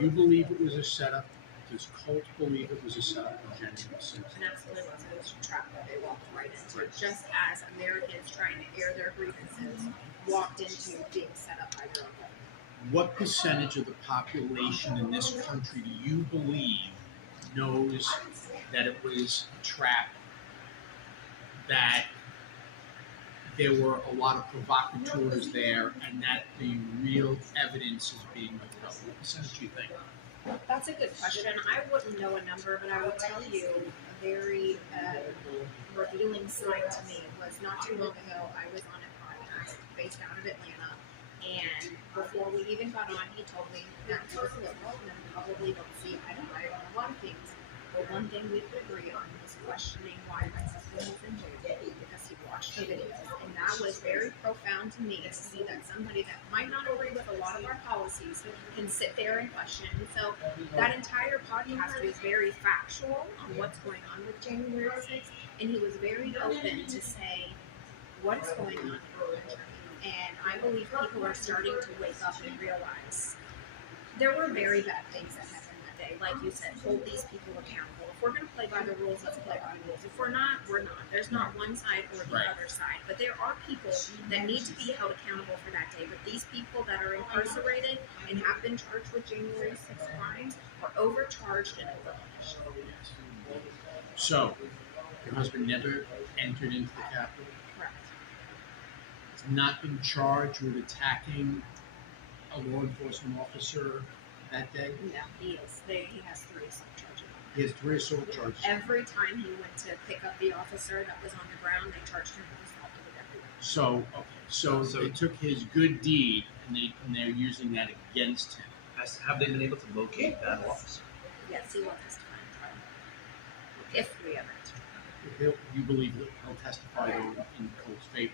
you believe it was a setup? Does Colt believe it was a setup on January 6th? and absolutely was. It was a trap that they walked right into. Just as Americans trying to air their grievances walked into being set up by their own government. What percentage of the population in this country do you believe knows that it was a trap, that there were a lot of provocateurs there, and that the real evidence is being withheld. What percentage do you think? That's a good question. I wouldn't know a number, but I will tell you a very revealing sign to me was not too long ago. I was on a podcast based out of Atlanta, and before we even got on, he told me that he was liberal and probably don't see eye to eye on a lot of things. But one thing we could agree on was questioning why my husband was in jail because he watched the videos. And that was very profound to me to see that somebody that might not agree with a lot of our policies can sit there and question. And so that entire podcast was very factual on what's going on with January 6th. And he was very open to say what is going on in our country. And I believe people are starting to wake up and realize there were very bad things that happened. Like you said, hold these people accountable. If we're going to play by the rules, let's play by the rules. If we're not, we're not. There's not one side or the other side. But there are people that need to be held accountable for that day. But these people that are incarcerated and have been charged with January 6th crimes are overcharged and overpunished. So, your husband never entered into the Capitol? Correct. He's not been charged with attacking a law enforcement officer that day? No, he is. He has 3 assault charges. He has 3 assault charges. Every time he went to pick up the officer that was on the ground, they charged him with assault of the deputy. So they took his good deed and they're using that against him. Have they been able to locate that officer? Yes, he will testify in trial. If we ever. You believe that he'll testify in Cole's favor?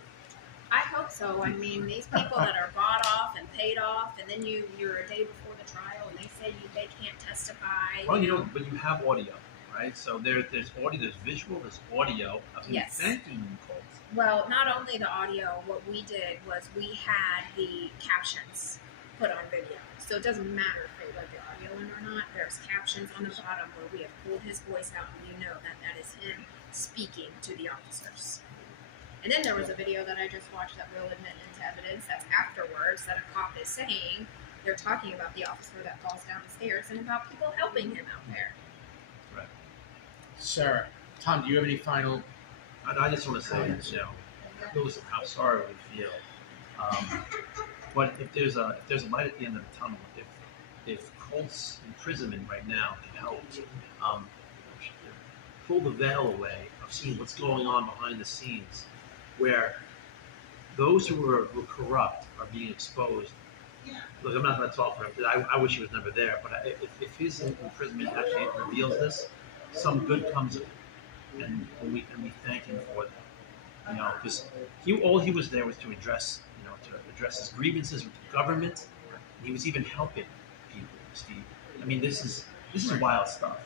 I hope so. I mean, these people that are bought off and paid off, and then you're a day before the trial, and they say they can't testify. Well, but you have audio, right? So there's audio, there's visual, there's audio of him thanking Cole. Well, not only the audio. What we did was we had the captions put on video, so it doesn't matter if they let the audio in or not. There's captions on the bottom where we have pulled his voice out, and you know that is him speaking to the officers. And then there was a video that I just watched that will admit into evidence that's afterwards that a cop is saying they're talking about the officer that falls down the stairs and about people helping him out there. Right. Sarah, Tom, do you have any final? I just want to say, listen, how sorry we feel. But if there's a light at the end of the tunnel, if Colt's imprisonment right now can help pull the veil away of seeing what's going on behind the scenes, where those who were corrupt are being exposed. Look, I'm not going to talk for him. I wish he was never there. But if his imprisonment actually reveals this, some good comes of it, and we thank him for that. Because all he was there was to address his grievances with the government. He was even helping people, Steve. I mean, this is wild stuff.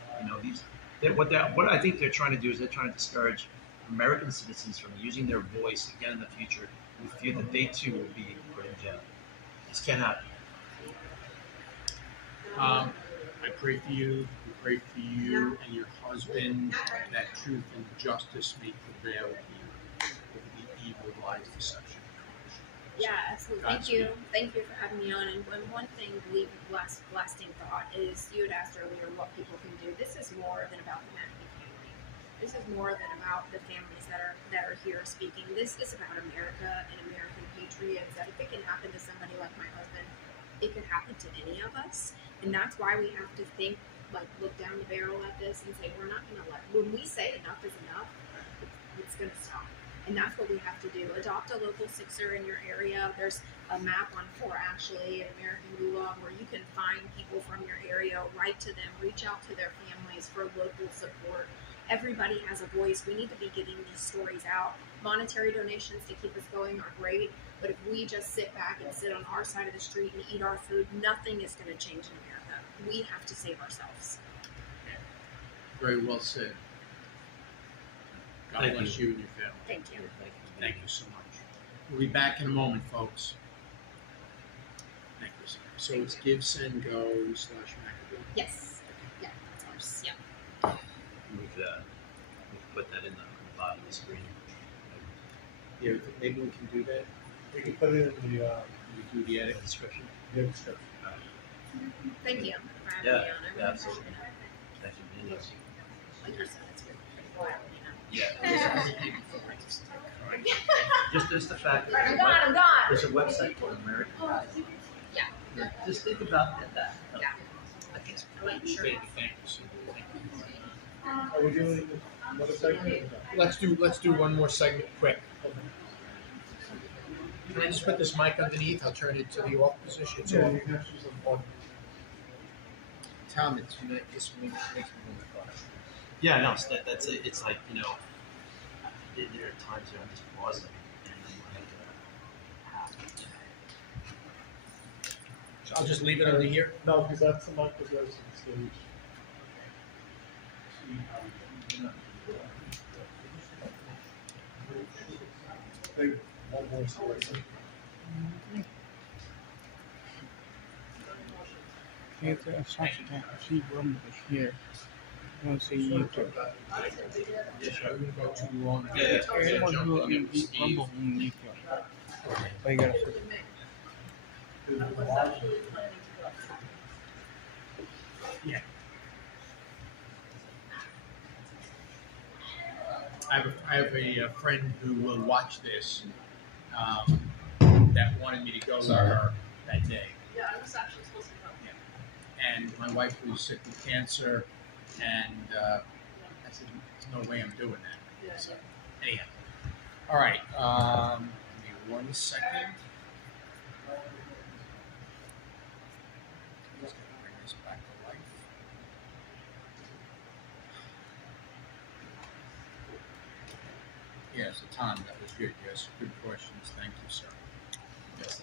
What I think they're trying to do is they're trying to discourage American citizens from using their voice again in the future with fear that they too will be put in jail. This can't happen. I pray for you. We pray for you and your husband that truth and justice may prevail here over the evil lies, deception. Yeah, absolutely. Thank you for having me on. And one thing, lasting thought is you had asked earlier what people can do. This is more than about the Mackey family. This is more than about the families that are here speaking. This is about America and American patriots. That if it can happen to somebody like my husband, it could happen to any of us. And that's why we have to look down the barrel at this and say we're not going to when we say enough is enough, it's going to stop. And that's what we have to do. Adopt a local Sixer in your area. There's a map on 4 actually, an American Gulag, where you can find people from your area, write to them, reach out to their families for local support. Everybody has a voice. We need to be getting these stories out. Monetary donations to keep us going are great, but if we just sit back and sit on our side of the street and eat our food, nothing is going to change in America. We have to save ourselves. Very well said. God bless you and your family. Thank you. Thank you so much. We'll be back in a moment, folks. Thank you. So it's Give, Send, Go / McAdoo. Yes. Yeah, that's ours. Yeah. We could put that in the bottom of the screen. Yeah, maybe we can do that. We can put it in the We do the edit. Description. description. Thank you for having me on. I really absolutely. appreciate it. Thank you. Yes. Like you said, it's pretty wild, Yeah. you know. just the fact that I'm gone. there's a website called American Idol. Yeah. Just think about that. Yeah. I think it's I like the shirt. Thank you, Sue. Thank you. Are we doing another segment? Let's do one more segment quick. Can I just put this mic underneath? I'll turn it to the off position. It's Yeah, off. you can actually use one. Tom, it's just makes me want to cry. Yeah, no, that's it. It's like, there are times where I'm just pausing and I'm like, So I'll just leave it under here. No, because that's the mic that goes to the stage. Big, one more story. It's a suspect. She rumbled here. Don't see YouTube. I'm going to go too long. Yeah. Anyone who rumble on YouTube. But you gotta fix it. I have a friend who will watch this that wanted me to go with her that day. Yeah, I was actually supposed to come. And my wife was sick with cancer, and I said, "There's no way I'm doing that." Yeah. So, anyhow, all right. Give me 1 second. Just gonna bring this back to life. Yeah, so Tom, that was good. Yes, good questions. Thank you, sir. yes.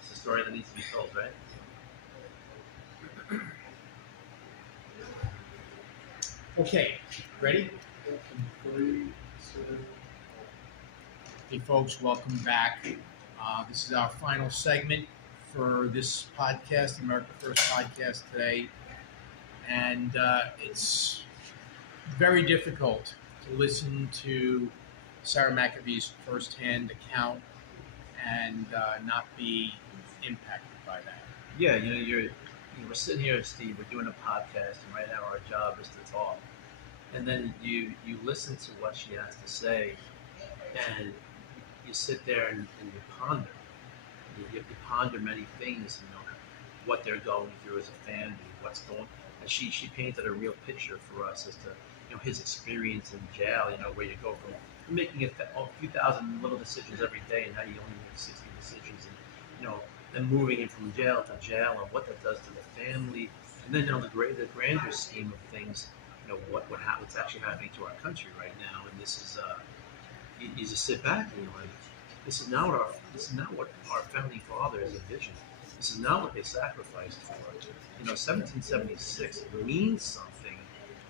It's a story that needs to be told, right? Okay, ready? 3, 2, Hey, folks, welcome back. This is our final segment for this podcast, America First podcast today. And it's very difficult to listen to Sarah McAbee's firsthand account and not be impacted by that. Yeah, we're sitting here, Steve. We're doing a podcast, and right now our job is to talk. And then you listen to what she has to say, and you sit there and you ponder. You ponder many things, what they're going through as a family, what's going. And she painted a real picture for us as to his experience in jail. Where you go from making a few thousand little decisions every day, and now you only make 60 decisions, and then moving in from jail to jail, and what that does to the family, and then the grander scheme of things, what's actually happening to our country right now. And this is you just sit back and you're like, this is not what our founding fathers envisioned. This is not what they sacrificed for. 1776 means something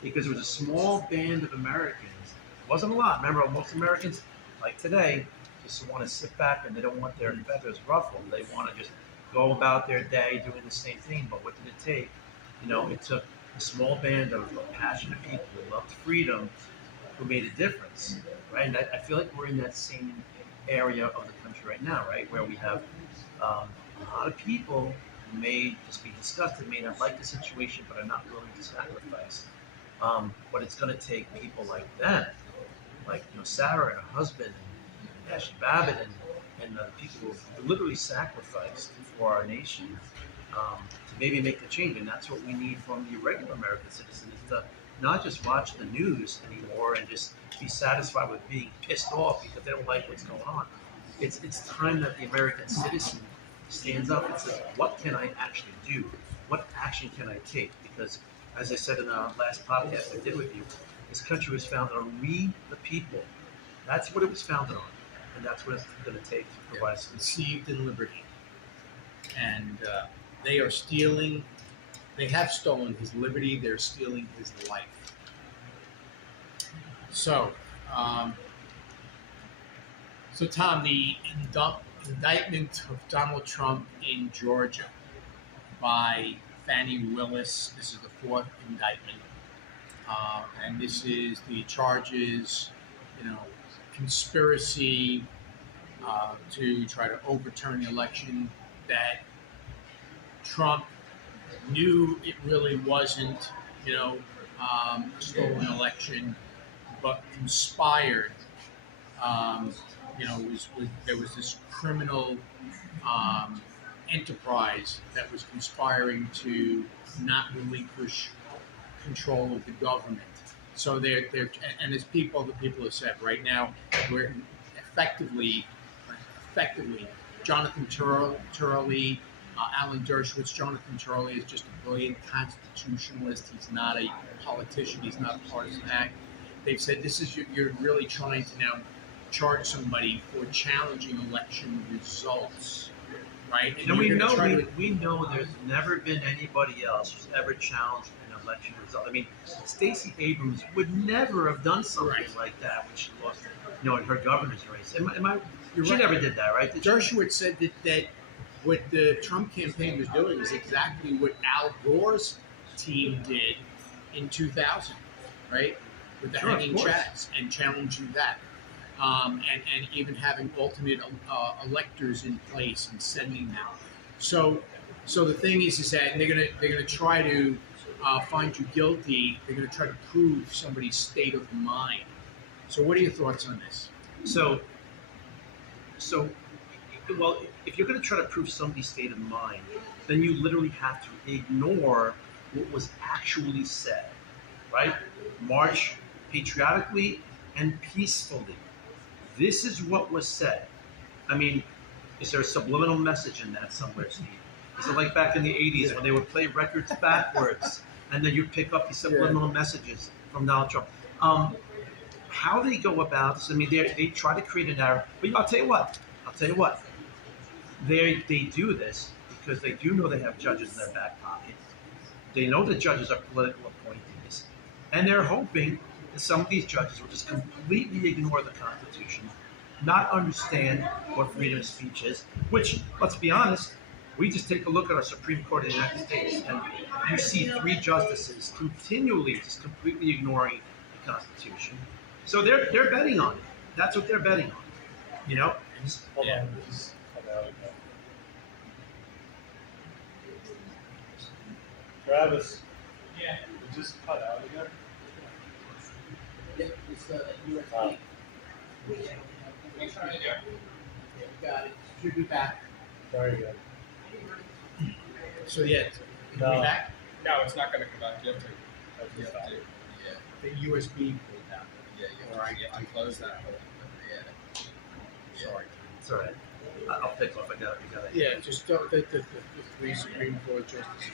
because it was a small band of Americans. It wasn't a lot. Remember, most Americans, like today, just want to sit back and they don't want their feathers ruffled. They want to just go about their day doing the same thing. But what did it take? It took a small band of passionate people who loved freedom, who made a difference, right? And I feel like we're in that same area of the country right now, right, where we have a lot of people who may just be disgusted, may not like the situation, but are not willing to sacrifice. But it's going to take people like that, like Sarah and her husband, and Ashley Babbitt, and the people who literally sacrificed for our nation to maybe make the change. And that's what we need from the regular American citizen, is to not just watch the news anymore and just be satisfied with being pissed off because they don't like what's going on. It's time that the American citizen stands up and says, what can I actually do? What action can I take? Because, as I said in the last podcast I did with you, this country was founded on we, the people. That's what it was founded on. And that's what it's going to take to provide us. Conceived in liberty. And they are stealing, they have stolen his liberty, they're stealing his life. So, Tom, the indictment of Donald Trump in Georgia by Fannie Willis, this is the 4th indictment. And this is the charges, conspiracy to try to overturn the election, that Trump knew it really wasn't, a stolen election, but conspired was there was this criminal um, enterprise that was conspiring to not relinquish control of the government. So they're and as the people have said, right now we're effectively, effectively, Jonathan Turley, Alan Dershowitz. Jonathan Turley is just a brilliant constitutionalist. He's not a politician. He's not a partisan act. They've said this is you're really trying to now charge somebody for challenging election results, right? And we you're know gonna try to- we know there's never been anybody else who's ever challenged an election result. I mean, Stacey Abrams would never have done something Right. like that when she lost, in her governor's race. You're She right. never did that, right? Did she? Dershowitz said that what the Trump campaign was doing is exactly what Al Gore's team did in 2000, right? With the Sure, of hanging course. chads and challenging that. And even having alternate electors in place and sending them. So the thing is that they're gonna try to find you guilty. They're gonna try to prove somebody's state of mind. So what are your thoughts on this? So, well, if you're going to try to prove somebody's state of mind, then you literally have to ignore what was actually said, right? March patriotically and peacefully. This is what was said. I mean, is there a subliminal message in that somewhere, Steve? Is it like back in the 80s when they would play records backwards and then you'd pick up these subliminal messages from Donald Trump? How they go about this, I mean, they try to create a narrative. But I'll tell you what. They do this because they do know they have judges in their back pocket. They know the judges are political appointees. And they're hoping that some of these judges will just completely ignore the Constitution, not understand what freedom of speech is, which, let's be honest, we just take a look at our Supreme Court of the United States, and you see 3 justices continually just completely ignoring the Constitution. So they're betting on it. That's what they're betting on. Hold Yeah. on, just cut out again. Travis. Yeah. You just cut out again. It's U.S.A. Wow. Got it. Should be back. Sorry again. So yeah, No. be back. No, it's not going to come back. You have to. That's You just have fine. to. Yeah. The USB pulled down. Yeah. You have to close that whole. Yeah. Sorry. It's all right. I'll pick off. I got it. Yeah, just don't the 3 Supreme Court justices.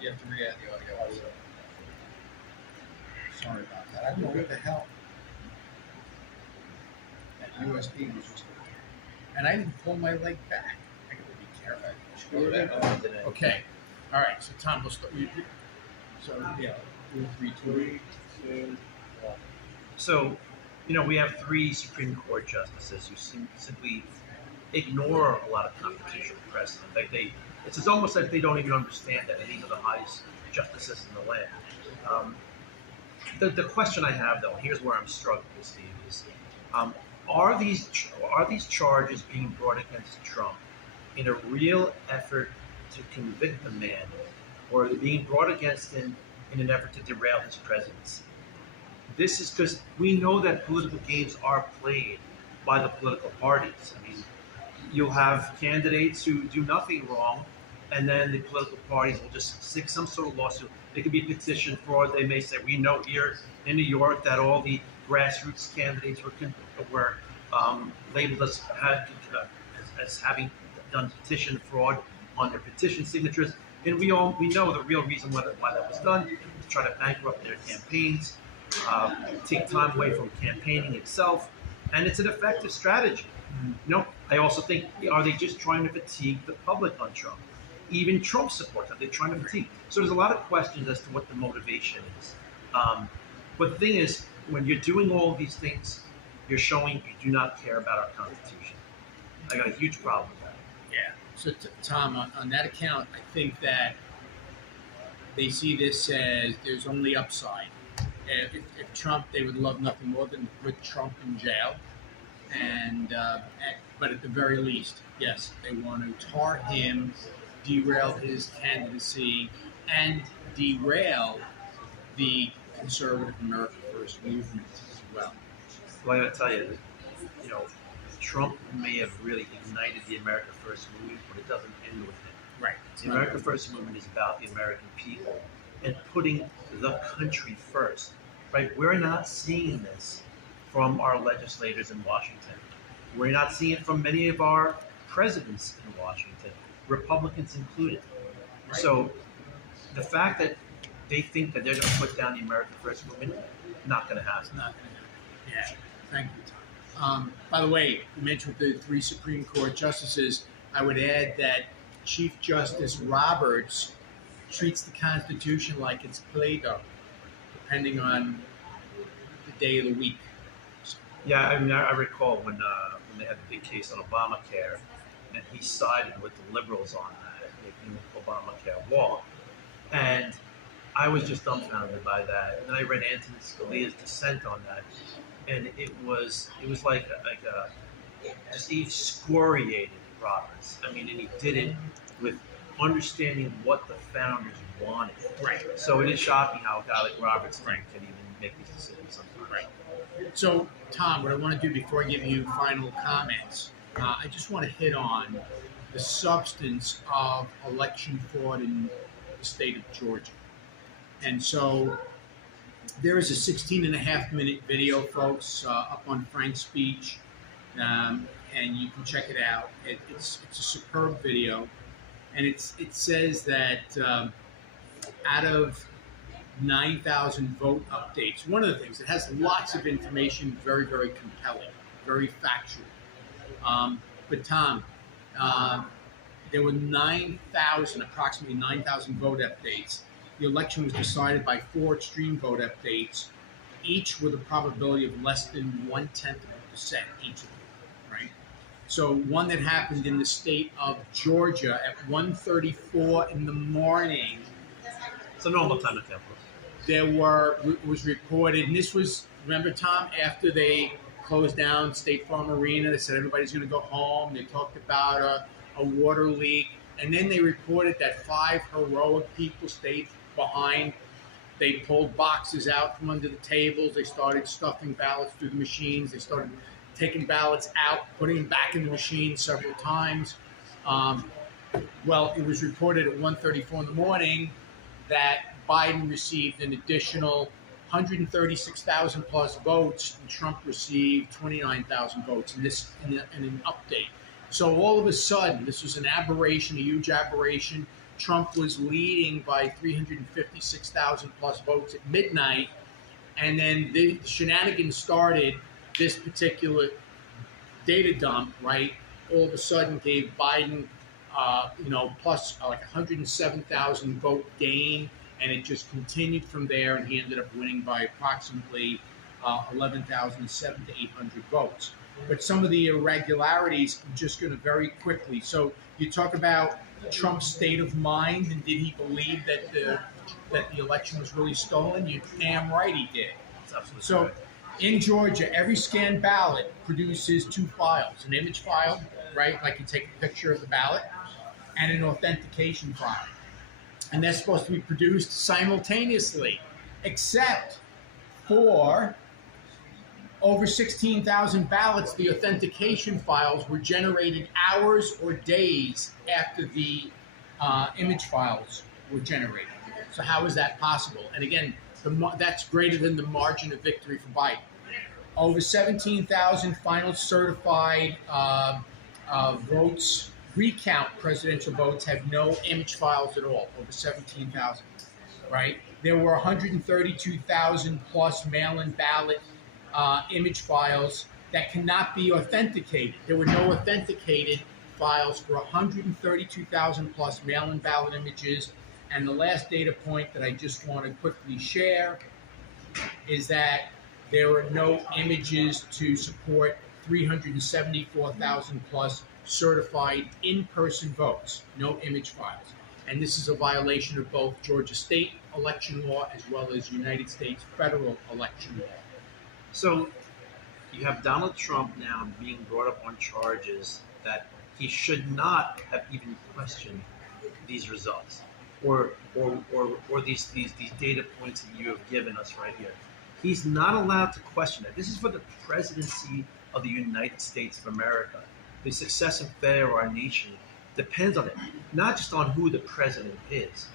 You have to re-add the audio. Also. Sorry about that. I don't know what the hell. That USB was just. And I didn't pull my leg back. I gotta be careful. Okay. All right. So Tom, we'll start. So yeah, 3, 2. 3, 2, 1. So, we have 3 Supreme Court justices who simply ignore a lot of constitutional precedent. It's almost like they don't even understand that these are the highest justices in the land. The question I have, though, and here's where I'm struggling, Steve, is are these charges being brought against Trump in a real effort to convict the man, or are they being brought against him in an effort to derail his presidency? This is because we know that political games are played by the political parties. I mean, you'll have candidates who do nothing wrong, and then the political parties will just stick some sort of lawsuit. It could be petition fraud. They may say, we know here in New York that all the grassroots candidates were labeled as having done petition fraud on their petition signatures. And we know the real reason why that was done, to try to bankrupt their campaigns, take time away from campaigning itself, and it's an effective strategy. I also think, are they just trying to fatigue the public on Trump? Even Trump supporters, are they trying to fatigue? So there's a lot of questions as to what the motivation is. But the thing is, when you're doing all of these things, you're showing you do not care about our Constitution. I got a huge problem with that. Yeah. So Tom, on that account, I think that they see this as there's only upside. If Trump, they would love nothing more than to put Trump in jail, but at the very least, yes, they want to tar him, derail his candidacy, and derail the conservative America First movement as well. Well, I got to tell you, you know, Trump may have really ignited the America First movement, but it doesn't end with him. Right. The America First movement is about the American people and putting the country first. Right? We're not seeing this from our legislators in Washington. We're not seeing it from many of our presidents in Washington, Republicans included. Right. So the fact that they think that they're going to put down the America First movement, not going to happen. It's not going to happen. Yeah. Thank you, Tom. By the way, you mentioned the 3 Supreme Court justices. I would add that Chief Justice Roberts treats the Constitution like it's Play-Doh, depending on the day of the week. Yeah, I mean, I recall when they had the big case on Obamacare, and he sided with the liberals on that, making Obamacare walk. And I was just dumbfounded by that. And then I read Antonin Scalia's dissent on that, and it was like just he excoriated Roberts. I mean, and he did it with understanding what the founders wanted. Right. So it is shocking how a guy like Roberts can even make these decisions sometimes. Right. So, Tom, what I want to do before I give you final comments, I just want to hit on the substance of election fraud in the state of Georgia. And so there is a 16-and-a-half-minute video, folks, up on Frank's speech, and you can check it out. It's a superb video, and it says that out of 9,000 vote updates, one of the things, it has lots of information, very, very compelling, very factual. But Tom, there were approximately 9,000 vote updates. The election was decided by 4 extreme vote updates, each with a probability of less than 0.1%, each of them, right? So one that happened in the state of Georgia at 1:34 in the morning. It's a normal time to count. Was reported, and this was, remember, Tom, after they closed down State Farm Arena, they said everybody's going to go home. They talked about a water leak, and then they reported that 5 heroic people stayed behind. They pulled boxes out from under the tables. They started stuffing ballots through the machines. They started taking ballots out, putting them back in the machine several times. Well, it was reported at 1:34 in the morning that Biden received an additional 136,000 plus votes, and Trump received 29,000 votes in an update. So all of a sudden, this was an aberration, a huge aberration. Trump was leading by 356,000 plus votes at midnight, and then the shenanigans started. This particular data dump, right, all of a sudden gave Biden, plus like 107,000 vote gain, and it just continued from there, and he ended up winning by approximately 11,700 to 800 votes. But some of the irregularities, I'm just going to very quickly. So you talk about Trump's state of mind, and did he believe that the election was really stolen? You're damn right he did. So right. In Georgia, every scanned ballot produces 2 files: an image file, right, like you take a picture of the ballot, and an authentication file. And they're supposed to be produced simultaneously, except for over 16,000 ballots. The authentication files were generated hours or days after the image files were generated. So how is that possible? And again, that's greater than the margin of victory for Biden. Over 17,000 final certified votes, recount presidential votes, have no image files at all, over 17,000, right? There were 132,000 plus mail-in ballot image files that cannot be authenticated. There were no authenticated files for 132,000 plus mail-in ballot images. And the last data point that I just want to quickly share is that there are no images to support 374,000 plus certified in-person votes, no image files. And this is a violation of both Georgia state election law as well as United States federal election law. So you have Donald Trump now being brought up on charges that he should not have even questioned these results. or these data points that you have given us right here. He's not allowed to question it. This is for the presidency of the United States of America. The success and failure of our nation depends on it, not just on who the president is,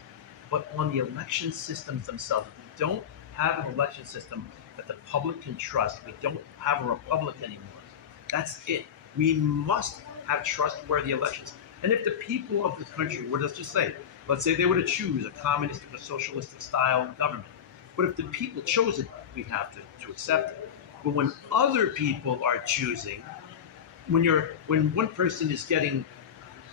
but on the election systems themselves. If we don't have an election system that the public can trust, we don't have a republic anymore. That's it. We must have trustworthy elections. And if the people of the country were, let's say they were to choose a communist or a socialistic style government, but if the people chose it, we have to accept it. But when other people are choosing, when one person is getting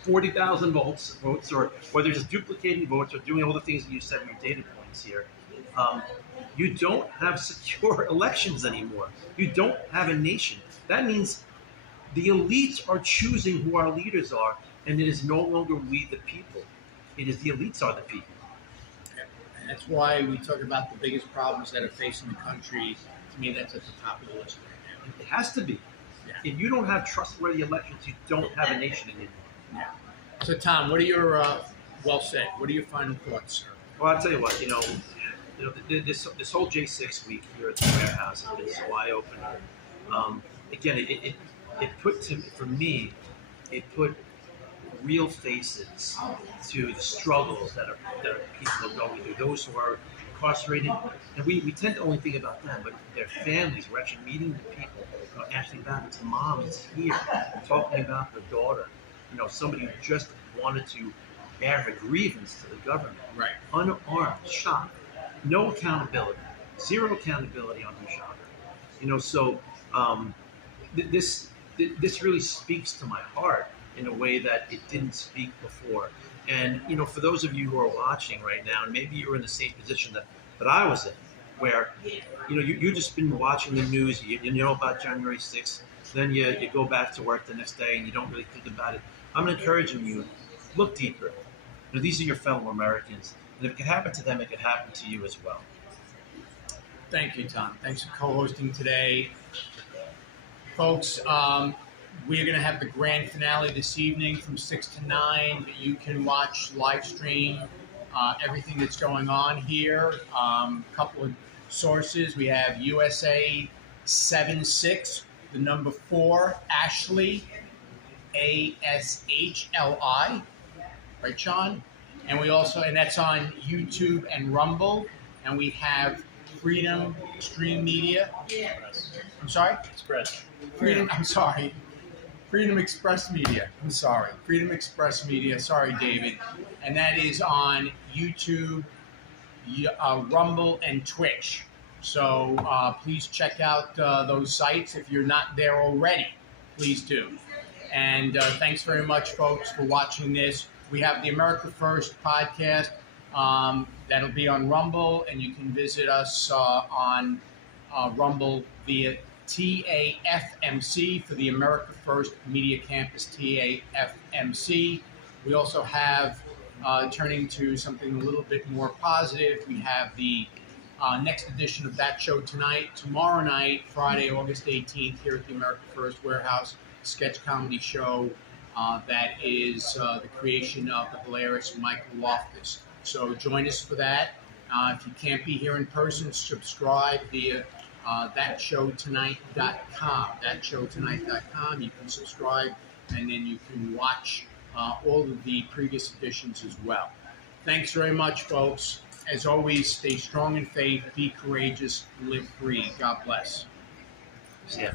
40,000 votes, or they're just duplicating votes or doing all the things that you said in your data points here, you don't have secure elections anymore. You don't have a nation. That means the elites are choosing who our leaders are, and it is no longer we the people. It is the elites are the people. And that's why we talk about the biggest problems that are facing the country. To me, that's at the top of the list right now. It has to be. Yeah. If you don't have trustworthy elections, you don't have a nation anymore. Yeah. So, Tom, what are your well said? What are your final thoughts, sir? Well, I'll tell you what. This whole J6 week here at the warehouse has been so eye-opening. Again, it put for me, it put real faces to the struggles that people are going through. Those who are incarcerated, and we tend to only think about them, but their families. We're actually meeting the people. Ashley Babbitt's mom is here talking about her daughter. Somebody who just wanted to air her grievance to the government. Right. Unarmed, shot, no accountability, zero accountability on who shot her. So this really speaks to my heart in a way that it didn't speak before. And for those of you who are watching right now, and maybe you're in the same position that I was in, where you've just been watching the news, you know about January 6th, then you go back to work the next day and you don't really think about it. I'm encouraging you, look deeper. These are your fellow Americans, and if it can happen to them, it can happen to you as well. Thank you, Tom. Thanks for co-hosting today. Folks, we're going to have the grand finale this evening from 6 to 9. You can watch live stream everything that's going on here. A couple of sources. We have U.S.A. 76, the number 4, Ashley, ASHLI, right, Sean? And we also, and that's on YouTube and Rumble. And we have Freedom Stream Media. I'm sorry? Express. Freedom Express Media. I'm sorry. Freedom Express Media. Sorry, David. And that is on YouTube, Rumble, and Twitch. So please check out those sites. If you're not there already, please do. And thanks very much, folks, for watching this. We have the America First podcast. That'll be on Rumble, and you can visit us on Rumble via TAFMC for the America First Media Campus, TAFMC. We also have, turning to something a little bit more positive, we have the next edition of That Show Tonight, tomorrow night, Friday, August 18th, here at the America First Warehouse, sketch comedy show that is the creation of the hilarious Michael Loftus. So join us for that. If you can't be here in person, subscribe via thatshowtonight.com. Thatshowtonight.com. You can subscribe, and then you can watch all of the previous editions as well. Thanks very much, folks. As always, stay strong in faith, be courageous, live free. God bless. Yeah.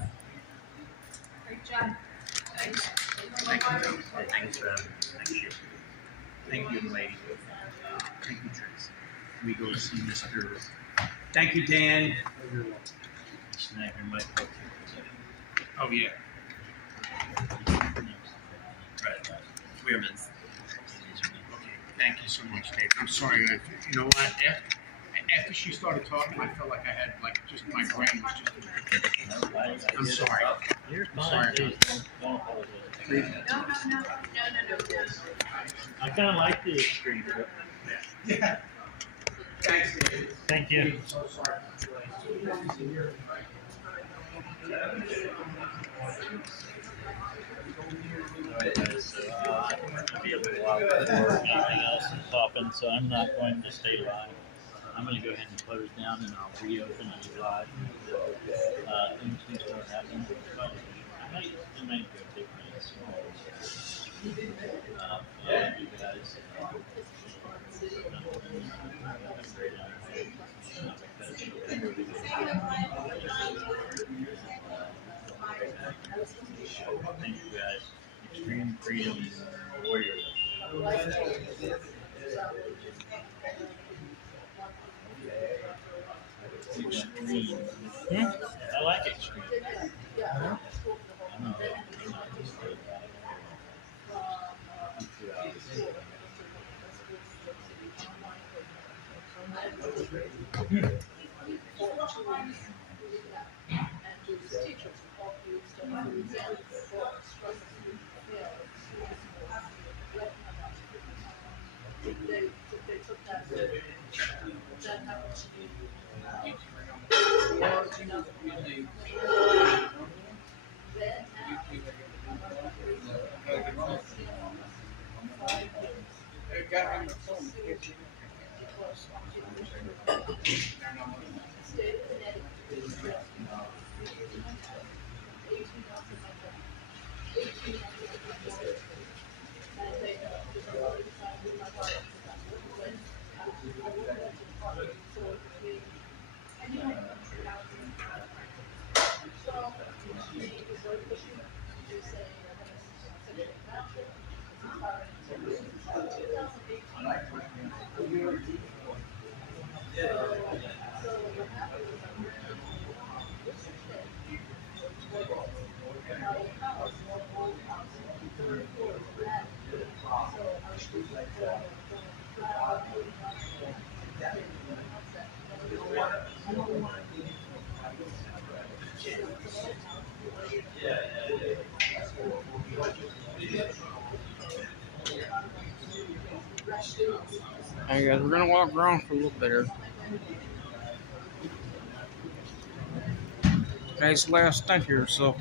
Great job. Thanks. Thank you, Joe. Thanks for having me. Thank you. Thank you, lady. Thank you, Trace. We go see Mr. Thank you, Dan. Oh, yeah. Right. Weirmans. Okay. Thank you so much, Dave. I'm sorry. You know what? After she started talking, I felt like I had, just my brain was just... I'm sorry. You're I'm fine. sorry. Dude. Don't apologize. No. I kind of like the extreme, but Yeah. Thanks, David. thank you. I'm so sorry. Alright, so I'm going to be a little while before anything else is popping, so I'm not going to stay live. I'm going to go ahead and close down and I'll reopen and do live. Things do start happening. I might go take minutes. You guys. Thank you guys. Extreme Freedom Warrior. Extreme. I like extreme. Hey guys, we're gonna walk around for a little bit here. Tonight's last night here, so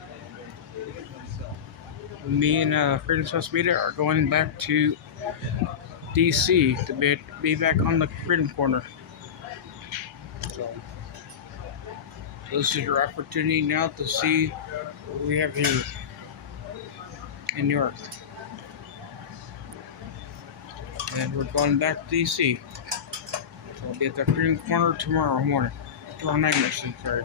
me and Freedom Social Media are going back to DC to be back on the Freedom Corner. So this is your opportunity now to see what we have here in New York. And we're going back to DC. So I'll be at the Freedom Corner tomorrow morning. Tomorrow night, sorry.